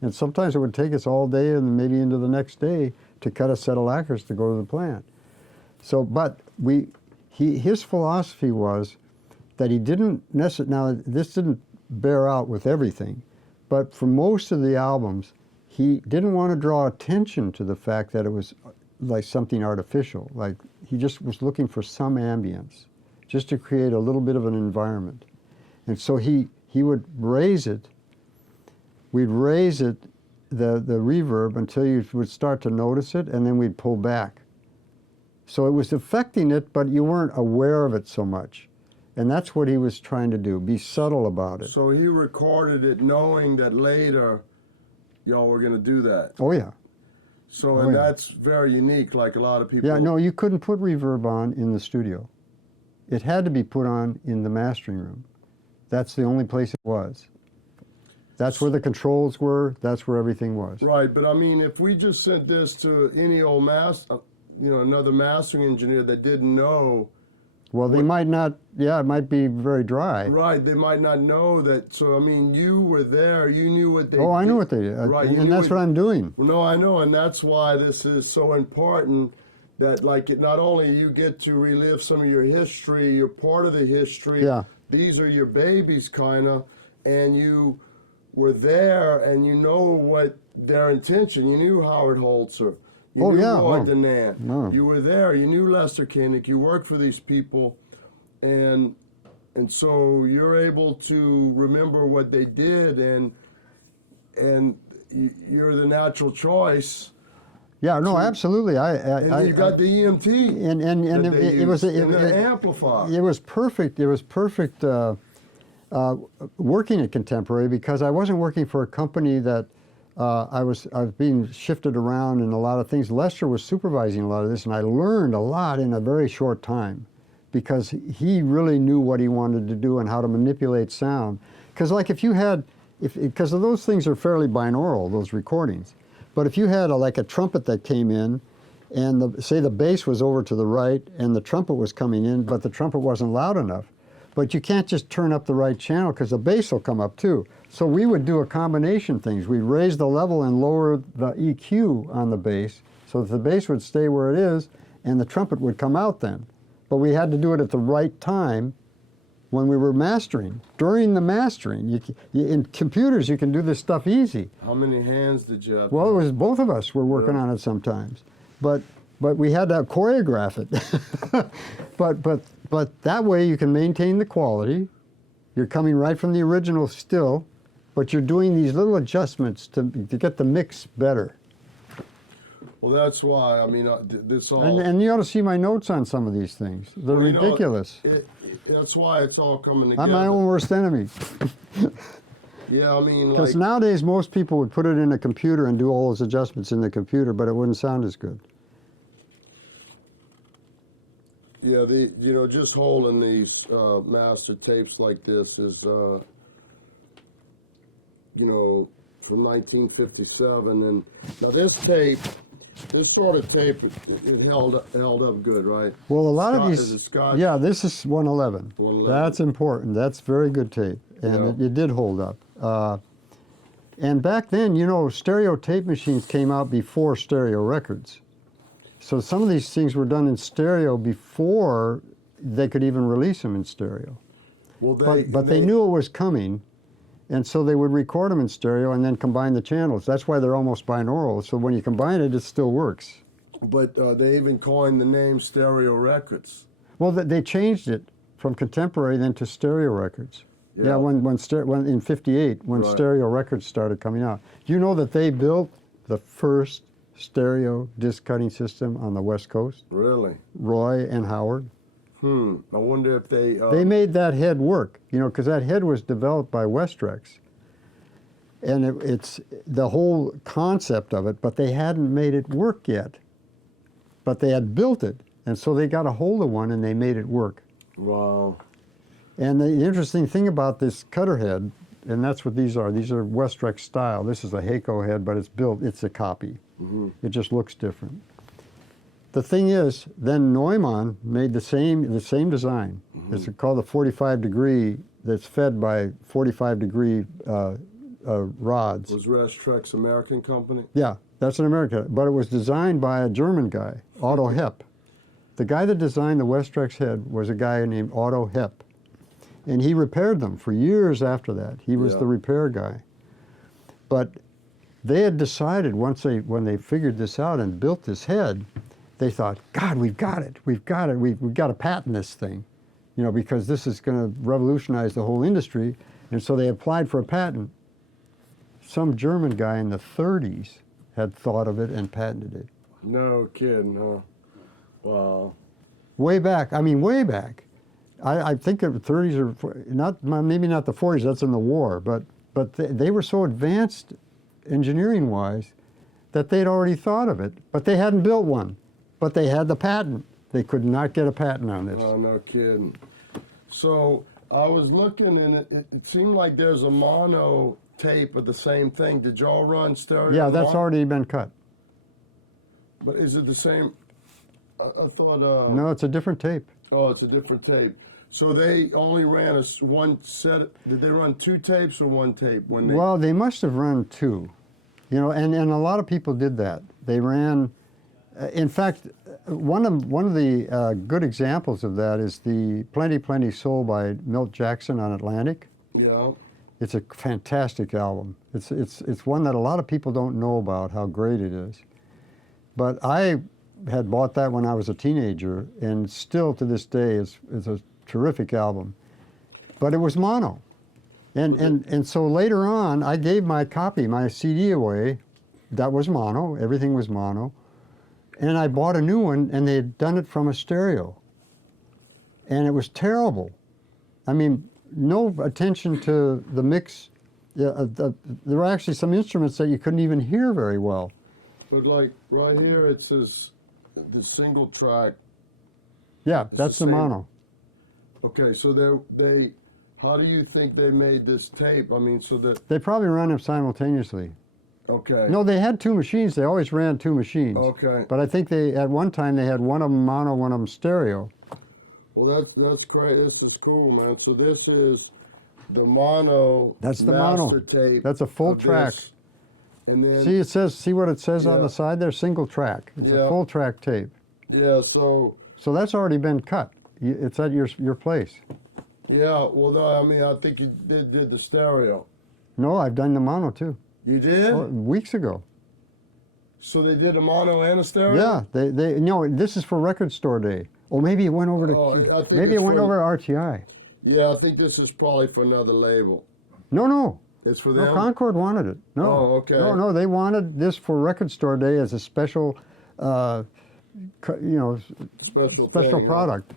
And sometimes it would take us all day and maybe into the next day to cut a set of lacquers to go to the plant. So, but his philosophy was that he didn't necessarily, now this didn't bear out with everything, but for most of the albums, he didn't want to draw attention to the fact that it was like something artificial. Like he just was looking for some ambience, just to create a little bit of an environment. And so he would raise it, we'd raise it, the reverb, until you would start to notice it, and then we'd pull back. So it was affecting it, but you weren't aware of it so much. And that's what he was trying to do, be subtle about it. So he recorded it knowing that later y'all were going to do that. Oh, yeah. So, that's very unique, like a lot of people. Yeah, no, you couldn't put reverb on in the studio. It had to be put on in the mastering room. That's the only place it was. That's where the controls were, that's where everything was. Right, but I mean, if we just sent this to any old another mastering engineer that didn't know Well, they might not. Yeah, it might be very dry. Right, they might not know that. So I mean, you were there. You knew what they. Oh, I did. knew what they did, Right, you and knew that's what I'm doing. No, I know, and that's why this is so important. That like it, not only you get to relive some of your history, you're part of the history. Yeah. These are your babies, kind of, and you were there, and you know what their intention. You knew Howard Holzer. You Oh, knew yeah. Roy Oh, DuNann. no. You were there. You knew Lester Koenig. You worked for these people, and so you're able to remember what they did, and you're the natural choice. Yeah, no, absolutely. And you got the EMT. and that they it was used, it, and the it, amplifier. it was perfect. It was perfect working at Contemporary because I wasn't working for a company that I was being shifted around in a lot of things. Lester was supervising a lot of this, and I learned a lot in a very short time because he really knew what he wanted to do and how to manipulate sound. Because like if you had, because those things are fairly binaural, those recordings. But if you had like a trumpet that came in, and say the bass was over to the right, and the trumpet was coming in, but the trumpet wasn't loud enough, but you can't just turn up the right channel because the bass will come up too. So we would do a combination things. We'd raise the level and lower the EQ on the bass so that the bass would stay where it is, and the trumpet would come out then. But we had to do it at the right time when we were mastering. During the mastering, in computers you can do this stuff easy. How many hands did you have? Well, it was both of us were working on it sometimes, but we had to choreograph it. but that way you can maintain the quality. You're coming right from the original still, but you're doing these little adjustments to get the mix better. Well, that's why. I mean, this all. And you ought to see my notes on some of these things. They're Well, you know, ridiculous. That's why it's all coming together. I'm my own worst enemy. Yeah, I mean, Because like, nowadays most people would put it in a computer and do all those adjustments in the computer, but it wouldn't sound as good. yeah, just holding these master tapes like this is, from 1957, and now this sort of tape, it held up good, right? Well, a lot of Is it these, Scotch? yeah, this is 111. 111. That's important. That's very good tape, and Yeah. it did hold up. And back then, stereo tape machines came out before stereo records. So some of these things were done in stereo before they could even release them in stereo. Well, But they knew it was coming, and so they would record them in stereo and then combine the channels. That's why they're almost binaural. So when you combine it, it still works. But they even coined the name stereo records. Well, they changed it from Contemporary then to stereo records. Yeah, when in '58 when Right. stereo records started coming out. Do you know that they built the first stereo disc cutting system on the West Coast? Really? Roy and Howard. I wonder if they. They made that head work, because that head was developed by Westrex. And it's the whole concept of it, but they hadn't made it work yet. But they had built it, and so they got a hold of one and they made it work. Wow. And the interesting thing about this cutter head, and that's what these are Westrex style. This is a Heiko head, but it's a copy. Mm-hmm. It just looks different. The thing is, then Neumann made the same design. Mm-hmm. It's called the 45 degree that's fed by 45 degree rods. Was Westrex American company? Yeah, that's an American, but it was designed by a German guy, Otto Hepp. The guy that designed the Westrex head was a guy named Otto Hepp. And he repaired them for years after that. He was the repair guy. But they had decided when they figured this out and built this head, they thought, God, we've got it. We've got to patent this thing, because this is going to revolutionize the whole industry. And so they applied for a patent. Some German guy in the 30s had thought of it and patented it. No kidding, huh? Wow. Way back. I think the 30s or maybe not the 40s. That's in the war, but they were so advanced engineering-wise that they'd already thought of it, but they hadn't built one. But they had the patent. They could not get a patent on this. Oh, no kidding. So I was looking, and it seemed like there's a mono tape of the same thing. Did y'all run stereo? Yeah, that's already been cut. But is it the same? I thought. No, it's a different tape. Oh, it's a different tape. So they only ran one set. Did they run 2 tapes or 1 tape when they? Well, they must have run 2, you know, and a lot of people did that. They ran. In fact, one of the good examples of that is the Plenty Plenty Soul by Milt Jackson on Atlantic. Yeah. It's a fantastic album. It's one that a lot of people don't know about how great it is. But I had bought that when I was a teenager, and still to this day is a terrific album. But it was mono. And so later on, I gave my copy, my CD away. That was mono. Everything was mono. And I bought a new one, and they had done it from a stereo. And it was terrible. I mean, no attention to the mix. There were actually some instruments that you couldn't even hear very well. But like right here, it says the single track. Yeah, that's the same. mono. Okay, so they, how do you think they made this tape? I mean, so that. They probably ran them simultaneously. Okay. No, they had 2 machines. They always ran 2 machines. Okay. But I think at one time they had one of them mono, one of them stereo. Well, that's great. This is cool, man. So this is the mono. That's the master mono. tape. That's a full of track. this. And then. See what it says on Yeah. the side there? Single track. It's Yeah. a full track tape. Yeah. So. So that's already been cut. It's at your place. Yeah. Well, no, I mean, I think you did the stereo. No, I've done the mono too. You did? Weeks ago. So they did a mono and a stereo? Yeah, they no. This is for Record Store Day. Or maybe it went over to. I think maybe it it's went for- over to RTI. Yeah, I think this is probably for another label. No. It's for No, them? Concord wanted it. No. Oh, okay. No, they wanted this for Record Store Day as a special, Special special thing, product.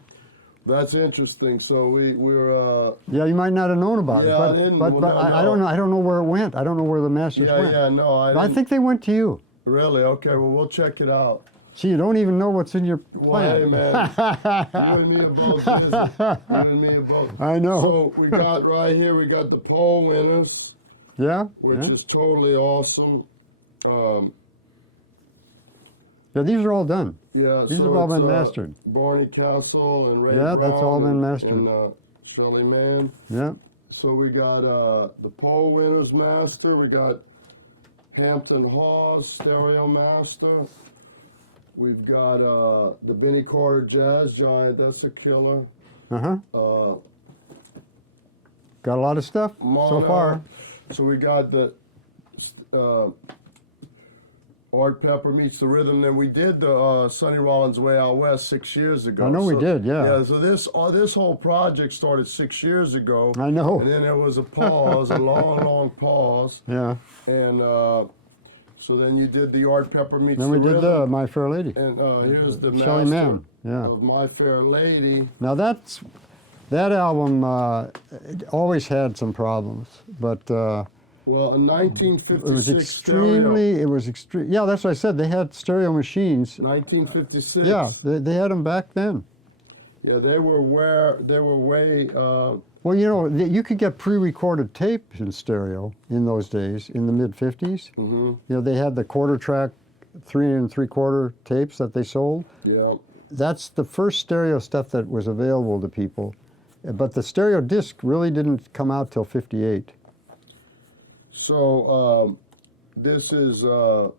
That's interesting. So we're Yeah, you might not have known about Yeah, it, I but didn't. but, Well, but no, I no. don't know. I don't know where it went. I don't know where the masters went. no, I But I didn't- think they went to you. Really? Okay, well we'll check it out. See, you don't even know what's in your Well, plan. hey man, you and me are both busy. You and me are both. I know. So we got right here, we got the poll winners, Yeah. which yeah. is totally awesome. Yeah, these are all done. Yeah, These so have all it's, been mastered. Barney Castle and Ray Yeah, Brown that's all been mastered. and Shelley Mann. Yeah. So we got the poll winners master. We got Hampton Hawes stereo master. We've got the Benny Carter Jazz Giant. That's a killer. Uh-huh. Got a lot of stuff so Mono. far. So we got the Art Pepper Meets the Rhythm. Then we did the Sonny Rollins Way Out West 6 years ago. I know we did, yeah. Yeah. So this whole project started 6 years ago. I know. And then there was a pause, a long pause. Yeah. And so then you did the Art Pepper Meets Then the we did Rhythm. the My Fair Lady. And here's the Shelley master Mann, yeah. of My Fair Lady. Now that album it always had some problems, but Well, in 1956 stereo. Yeah, that's what I said. They had stereo machines. 1956. Yeah, they had them back then. Yeah, they were way. Well, you know, you could get pre-recorded tape in stereo in those days, in the mid-50s. Mm-hmm. You know, they had the quarter-track 3 3/4 tapes that they sold. Yeah. That's the first stereo stuff that was available to people. But the stereo disc really didn't come out till 58. So this is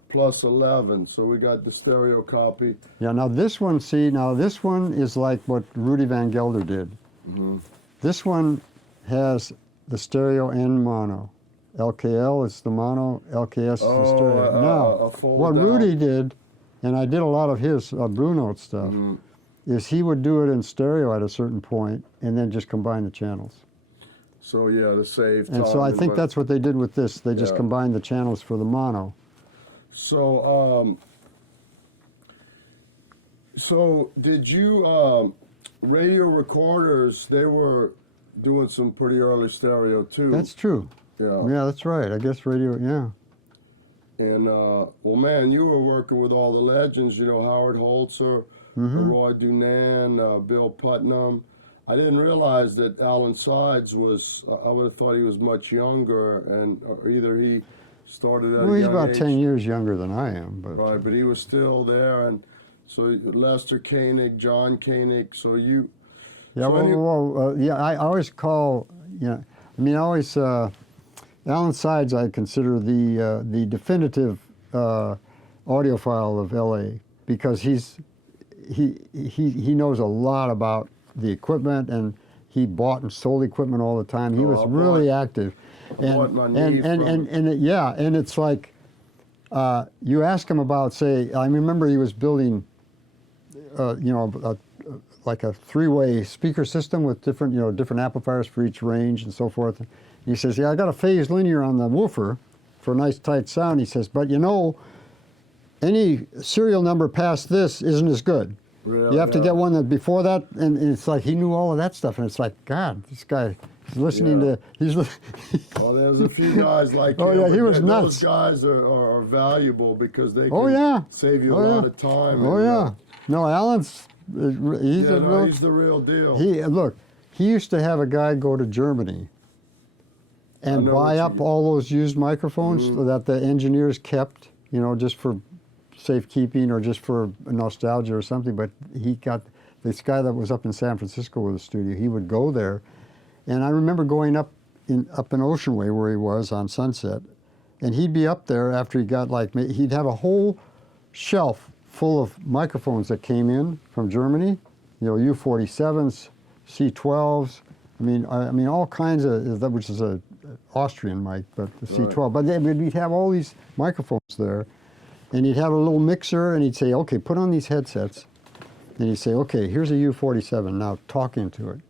plus 11. So we got the stereo copy. Yeah, now this one is like what Rudy Van Gelder did. Mm-hmm. This one has the stereo and mono. LKL is the mono, LKS is the stereo. Now, a fold what down. Rudy did, and I did a lot of his Blue Note stuff, is he would do it in stereo at a certain point and then just combine the channels. So yeah, to save time. And so I think but- that's what they did with this. They just Yeah. combined the channels for the mono. So so did you radio recorders? They were doing some pretty early stereo too. That's true. yeah. Yeah, that's right. I guess radio, yeah. And well, man, you were working with all the legends. You know, Howard Holzer, Roy DuNann, Bill Putnam. I didn't realize that Alan Sides was. I would have thought he was much younger, and or either he started at Well, a he's young about age. 10 years younger than I am. But Right, but he was still there, and so Lester Koenig, John Koenig. So you, Yeah, So yeah, I always call, I mean, I always, Alan Sides I consider the definitive audiophile of LA, because he knows a lot about the equipment, and he bought and sold equipment all the time. He was really active. And it's like, you ask him about, say, I remember he was building, like a three-way speaker system with different, different amplifiers for each range and so forth. And he says, yeah, I got a phased linear on the woofer for a nice tight sound. He says, but any serial number past this isn't as good. Really? You have to get one that before that, and it's like he knew all of that stuff, and it's like, God, this guy is listening to, Oh, there's a few guys like Oh, him, yeah, he but was Those nuts. guys are valuable because they can save you a lot of time. Oh, yeah. No, Alan's, he's he's the real deal. Look, he used to have a guy go to Germany and buy up all those used microphones that the engineers kept, just for safekeeping or just for nostalgia or something. But he got this guy that was up in San Francisco with a studio. He would go there, and I remember going up in Ocean Way where he was on Sunset, and he'd be up there after he got he'd have a whole shelf full of microphones that came in from Germany, U47s, C12s. I mean all kinds of that, which is a Austrian mic, but the C12. But we'd have all these microphones there, and he'd have a little mixer, and he'd say, okay, put on these headsets. And he'd say, okay, here's a U47, now talk into it.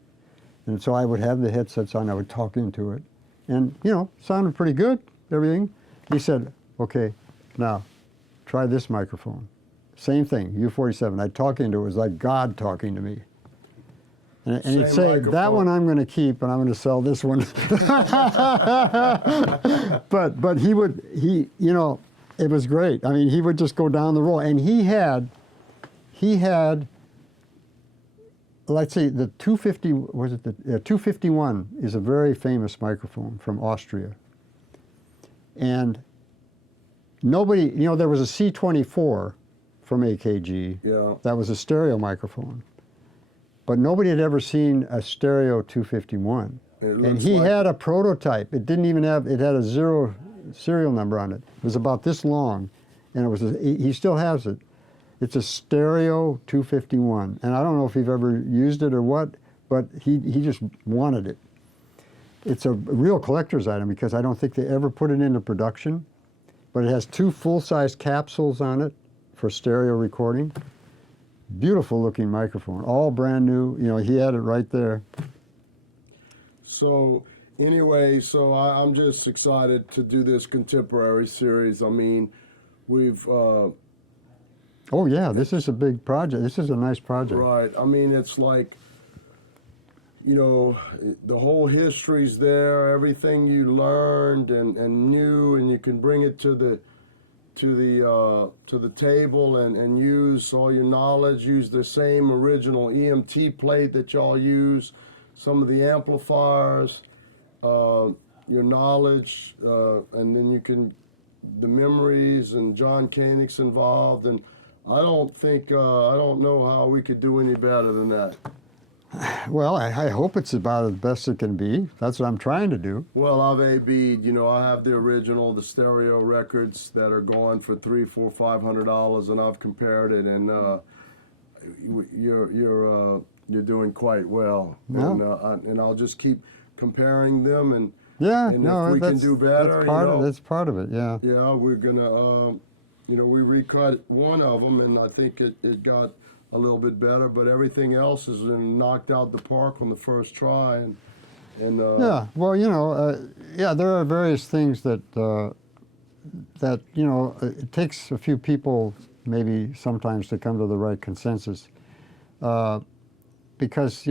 And so I would have the headsets on, I would talk into it. And, sounded pretty good, everything. He said, okay, now try this microphone. Same thing, U47. I'd talk into it. It was like God talking to me. And he'd say, microphone. That one I'm going to keep, and I'm going to sell this one. but it was great. I mean, he would just go down the road. And he had, let's see, the 250, was it the 251 is a very famous microphone from Austria. And nobody, there was a C24 from AKG. Yeah. That was a stereo microphone. But nobody had ever seen a stereo 251. And he had a prototype. It didn't even have, it had a 0 serial number on it. It was about this long, and it was, he still has it. It's a stereo 251. And I don't know if you've ever used it or what, but he just wanted it. It's a real collector's item because I don't think they ever put it into production, but it has 2 full-size capsules on it for stereo recording. Beautiful looking microphone, all brand new. He had it right there. So anyway, I'm just excited to do this contemporary series. I mean, we've... oh yeah, this is a big project. This is a nice project. Right. I mean, it's like, the whole history's there, everything you learned and knew, and you can bring it to the table and use all your knowledge, use the same original EMT plate that y'all use, some of the amplifiers, your knowledge, and then you can, the memories, and John Koenig's involved, and I don't know how we could do any better than that. Well, I hope it's about as best it can be. That's what I'm trying to do. Well, I've AB'd, I have the original, the stereo records that are going for $300, $400, $500, and I've compared it, and you're doing quite well. Yeah. And I'll just keep comparing them, and if we can do better, that's part of it. Yeah. Yeah, we're gonna, we recut one of them, and I think it got a little bit better, but everything else has been knocked out the park on the first try, and yeah. Well, there are various things that it takes a few people maybe sometimes to come to the right consensus, because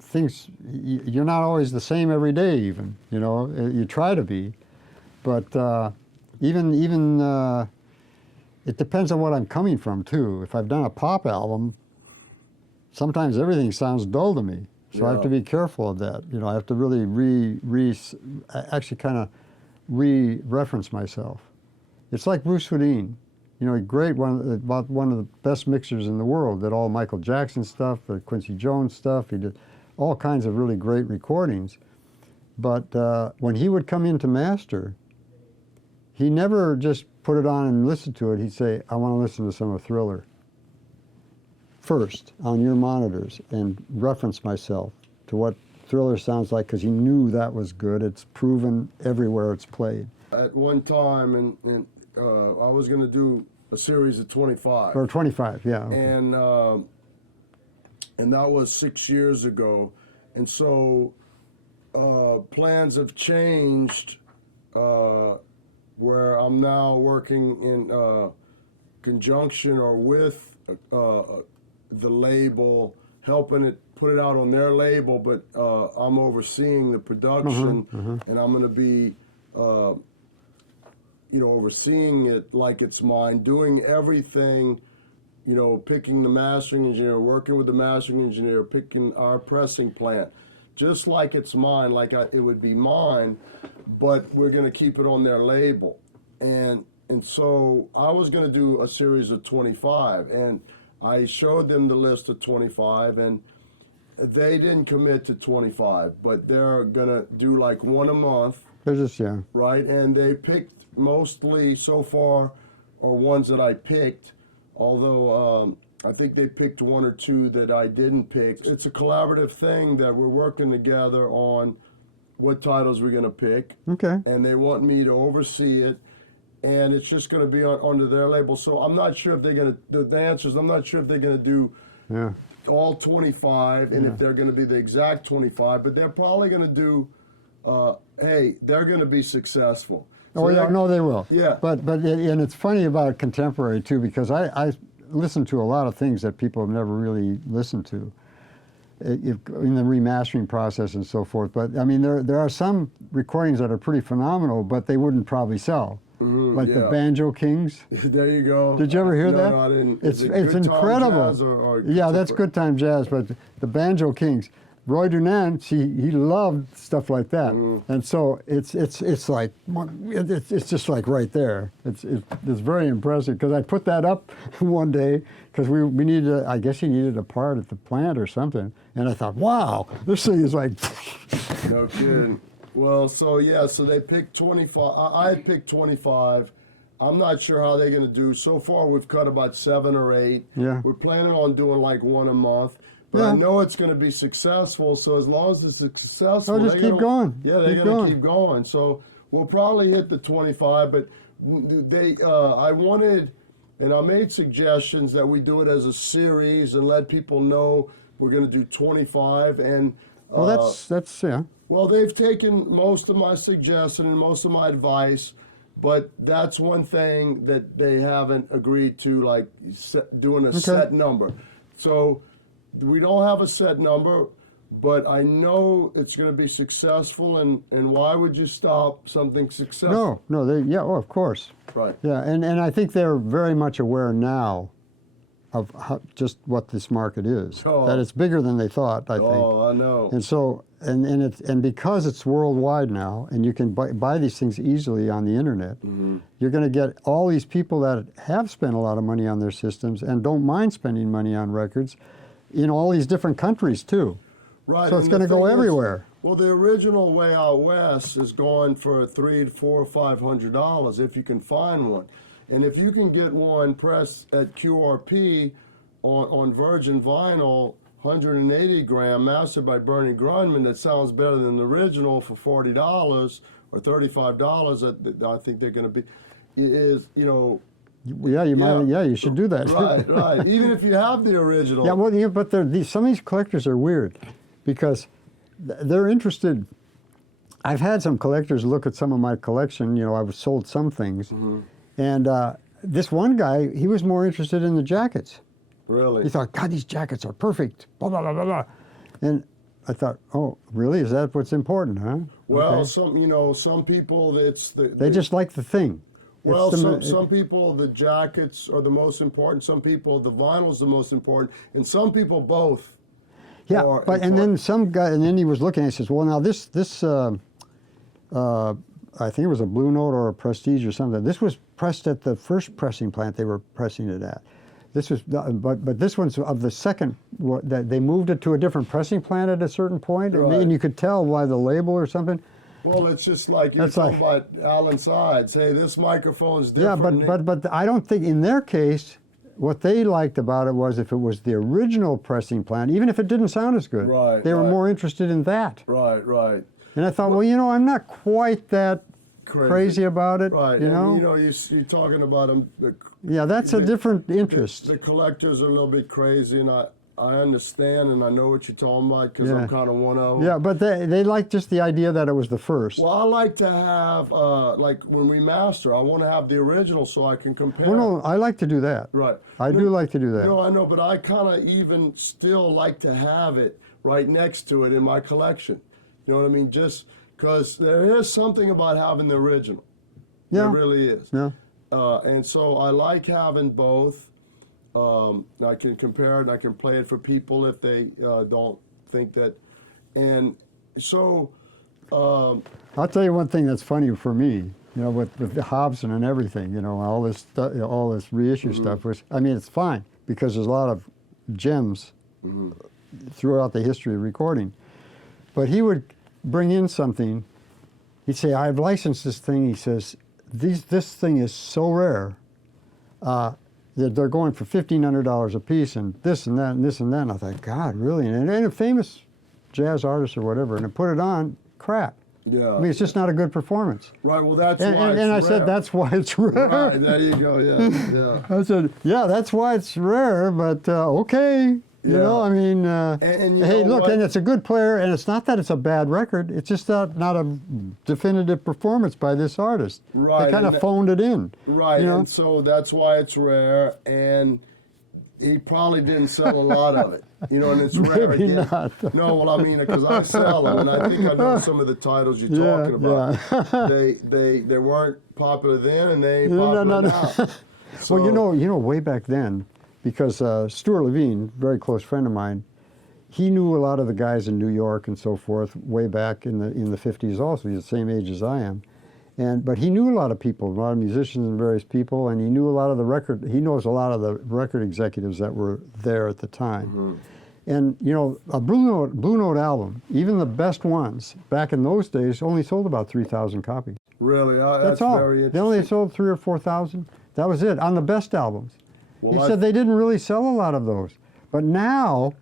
things, you're not always the same every day. Even you try to be, but even it depends on what I'm coming from too. If I've done a pop album, sometimes everything sounds dull to me. So I have to be careful of that. I have to really actually kind of re-reference myself. It's like Bruce Swedien. You know, about one of the best mixers in the world. Did all Michael Jackson stuff, the Quincy Jones stuff. He did all kinds of really great recordings. But when he would come in to master, he never just put it on and listen to it. He'd say, I want to listen to some of Thriller first on your monitors and reference myself to what Thriller sounds like, because he knew that was good. It's proven everywhere it's played. At one time, and I was going to do a series of 25. Or 25, yeah. Okay. And that was 6 years ago. And so plans have changed where I'm now working in conjunction or with the label, helping it put it out on their label, but I'm overseeing the production, and I'm going to be overseeing it like it's mine, doing everything, picking the mastering engineer, working with the mastering engineer, picking our pressing plant, just like it's mine, like it would be mine, but we're going to keep it on their label. And so I was going to do a series of 25, and I showed them the list of 25, and they didn't commit to 25, but they're going to do like one a month. They're just, yeah. Right, and they picked mostly so far, or ones that I picked, although I think they picked one or two that I didn't pick. It's a collaborative thing that we're working together on what titles we're going to pick. Okay. And they want me to oversee it, and it's just going to be under their label. So I'm not sure if they're going to, the answer is I'm not sure if they're going to do all 25, and if they're going to be the exact 25, but they're probably going to do, hey, they're going to be successful. So yeah, no, they will. Yeah. And it's funny about contemporary, too, because I listen to a lot of things that people have never really listened to in the remastering process and so forth. But, I mean, there are some recordings that are pretty phenomenal, but they wouldn't probably sell. Like the Banjo Kings. There you go. Did you ever hear that? No, I didn't. It's Good incredible. Time Jazz or yeah, that's Good Time Jazz, but the Banjo Kings. Roy DuNann, he loved stuff like that, and so it's like it's just like right there. It's very impressive, because I put that up one day because we needed, I guess he needed a part at the plant or something, and I thought, wow, this thing is like. No kidding. Well, so they picked 25. I had picked 25. I'm not sure how they're going to do. So far, we've cut about 7 or 8. Yeah. We're planning on doing like one a month. But I know it's going to be successful, so as long as it's successful, just keep going. Yeah, they're going to keep going. So we'll probably hit the 25, but I wanted, and I made suggestions that we do it as a series and let people know we're going to do 25. And well, that's yeah. Well, they've taken most of my suggestion and most of my advice, but that's one thing that they haven't agreed to, like doing a set number. So we don't have a set number, but I know it's going to be successful, and why would you stop something successful? No, of course. Right. Yeah, and I think they're very much aware now of just what this market is. That it's bigger than they thought, I think. Oh, I know. And so, and because it's worldwide now, and you can buy these things easily on the internet, you're going to get all these people that have spent a lot of money on their systems and don't mind spending money on records in all these different countries too. Right. So it's going to go everywhere. Well, the original Way Out West is going for $300, $400, or $500 if you can find one, and if you can get one pressed at QRP on virgin vinyl, 180 gram, mastered by Bernie Grundman, that sounds better than the original for $40 or $35. I think they're going to be. Yeah, you should do that. Right. Even if you have the original. Yeah, well, but some of these collectors are weird, because they're interested. I've had some collectors look at some of my collection. I've sold some things, and this one guy, he was more interested in the jackets. Really? He thought, God, these jackets are perfect. Blah blah blah blah blah. And I thought, oh, really? Is that what's important, huh? Well, okay. some people, they just like the thing. Well, some people, the jackets are the most important. Some people, the vinyl's the most important, and some people both. Yeah, and then some guy, and then he was looking, and he says, well, now this I think it was a Blue Note or a Prestige or something. This was pressed at the first pressing plant they were pressing it at. This was, but this one's of the second, that they moved it to a different pressing plant at a certain point, Right. and you could tell by the label or something. Well, it's just like you're talking about Alan Sides. Hey, this microphone's different. Yeah, but I don't think in their case, what they liked about it was if it was the original pressing plant, even if it didn't sound as good, Right, they were right. more interested in that. Right. And I thought, well, you know, I'm not quite that crazy about it. Right. You know? And, you know, you're talking about them. Yeah, that's a different interest. The collectors are a little bit crazy, and I understand, and I know what you're talking about because I'm kind of one of them. Yeah, but they like just the idea that it was the first. Well, I like to have, like when we master, I want to have the original so I can compare. Well, no, I like to do that. Right. I do like to do that. No, I know, but I kind of even still like to have it right next to it in my collection. You know what I mean? Just because there is something about having the original. Yeah. There really is. Yeah. And so I like having both. I can compare it and I can play it for people if they don't think that. And so. I'll tell you one thing that's funny for me, you know, with the Hobson and everything, you know, all this all this reissue stuff was, I mean, it's fine because there's a lot of gems throughout the history of recording. But he would bring in something. He'd say, "I've licensed this thing." He says, "This thing is so rare. They're going for $1,500 a piece, and this and that and this and that." And I thought, God, really? And a famous jazz artist or whatever, and I put it on, crap. Yeah. I mean, it's just not a good performance. Right. Well, that's And, why. and I it's said, rare. that's why it's rare. Right. There you go. Yeah. I said, yeah, that's why it's rare, but okay. You know, I mean, and you hey, know look, what? and it's a good player, and it's not that it's a bad record. It's just not a definitive performance by this artist. Right, They kind and of phoned it in. Right, You know? and so that's why it's rare, and he probably didn't sell a lot of it. You know, and it's rare Maybe again. not. No, well, I mean, because I sell them, and I think I know some of the titles you're talking about. They weren't popular then, and they ain't popular now. So, Well, you know, way back then, because Stuart Levine, very close friend of mine, he knew a lot of the guys in New York and so forth way back in the 50s also. He's the same age as I am. But he knew a lot of people, a lot of musicians and various people, and he knew a lot of he knows a lot of the record executives that were there at the time. And, you know, a Blue Note album, even the best ones, back in those days, only sold about 3,000 copies. really, That's that's all. very They interesting. only sold 3,000 or 4,000. That was it, on the best albums. Well, He I- said they didn't really sell a lot of those. But now,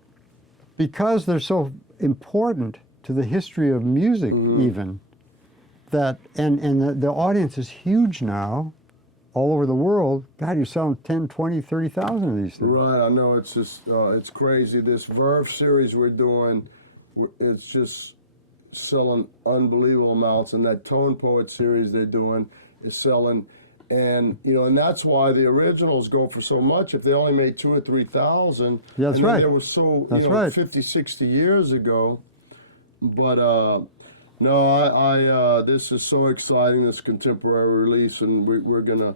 because they're so important to the history of music even, that and the audience is huge now, all over the world. God, you're selling 10, 20, 30,000 of these things. Right, I know, it's just, it's crazy. This Verve series we're doing, it's just selling unbelievable amounts, and that Tone Poet series they're doing is selling, and, you know, and that's why the originals go for so much. If they only made 2,000 or 3,000, Yeah, that's and then right. they were so, That's you know, right. 50, 60 years ago, but, no, this is so exciting, this contemporary release, and we're gonna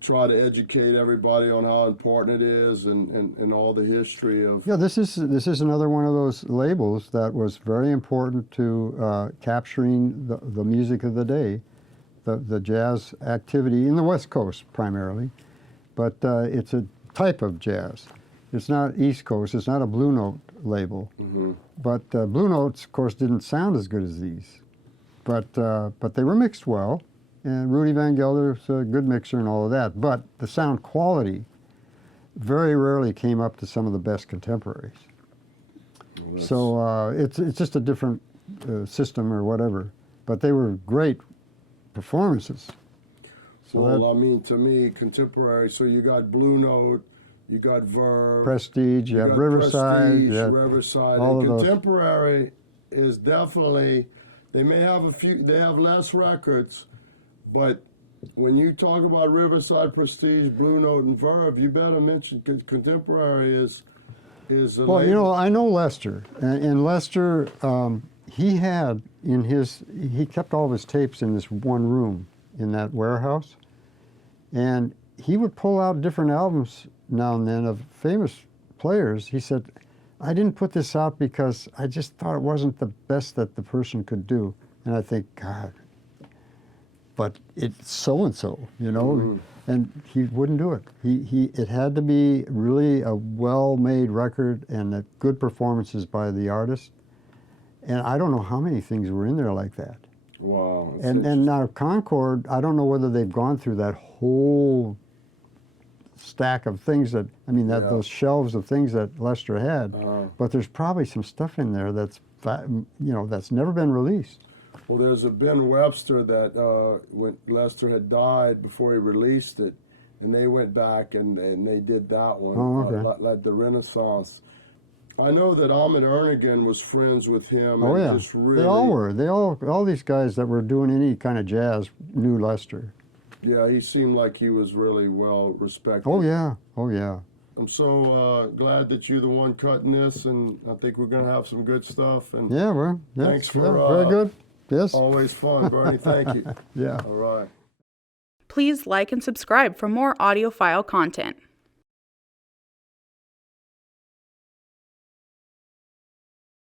try to educate everybody on how important it is and all the history of. Yeah, this is another one of those labels that was very important to capturing the music of the day, the jazz activity in the West Coast primarily, but it's a type of jazz. It's not East Coast. It's not a Blue Note label, but Blue Notes, of course, didn't sound as good as these, but they were mixed well. And Rudy Van Gelder's a good mixer and all of that, but the sound quality very rarely came up to some of the best contemporaries. Well, So it's just a different system or whatever, but they were great performances. So well, I mean, to me, contemporary. So you got Blue Note, you got Verve, Prestige, you have got Riverside, Prestige, yeah, Riverside, all and of those. contemporary is definitely. They may have a few. They have less records, but when you talk about Riverside, Prestige, Blue Note, and Verve, you better mention contemporary is a Well, you label. know, I know Lester, and Lester, he kept all of his tapes in this one room in that warehouse, and he would pull out different albums now and then of famous players. He said, I didn't put this out because I just thought it wasn't the best that the person could do. And I think, God, but it's so and so, you know, and he wouldn't do it. It had to be really a well-made record and good performances by the artist. And I don't know how many things were in there like that. Wow. And now Concord, I don't know whether they've gone through that whole stack of things that, I mean, those shelves of things that Lester had, but there's probably some stuff in there that's, you know, that's never been released. Well, there's a Ben Webster that when Lester had died before he released it, and they went back and they did that one, like the Renaissance. I know that Ahmet Ertegun was friends with him. Oh, and yeah. Just really, they all were. All these guys that were doing any kind of jazz knew Lester. Yeah, he seemed like he was really well respected. Oh, yeah. Oh, yeah. I'm so glad that you're the one cutting this, and I think we're going to have some good stuff. And yeah, well, thanks for very good. Yes. Always fun, Bernie. Thank you. Yeah. All right. Please like and subscribe for more Audiophile content.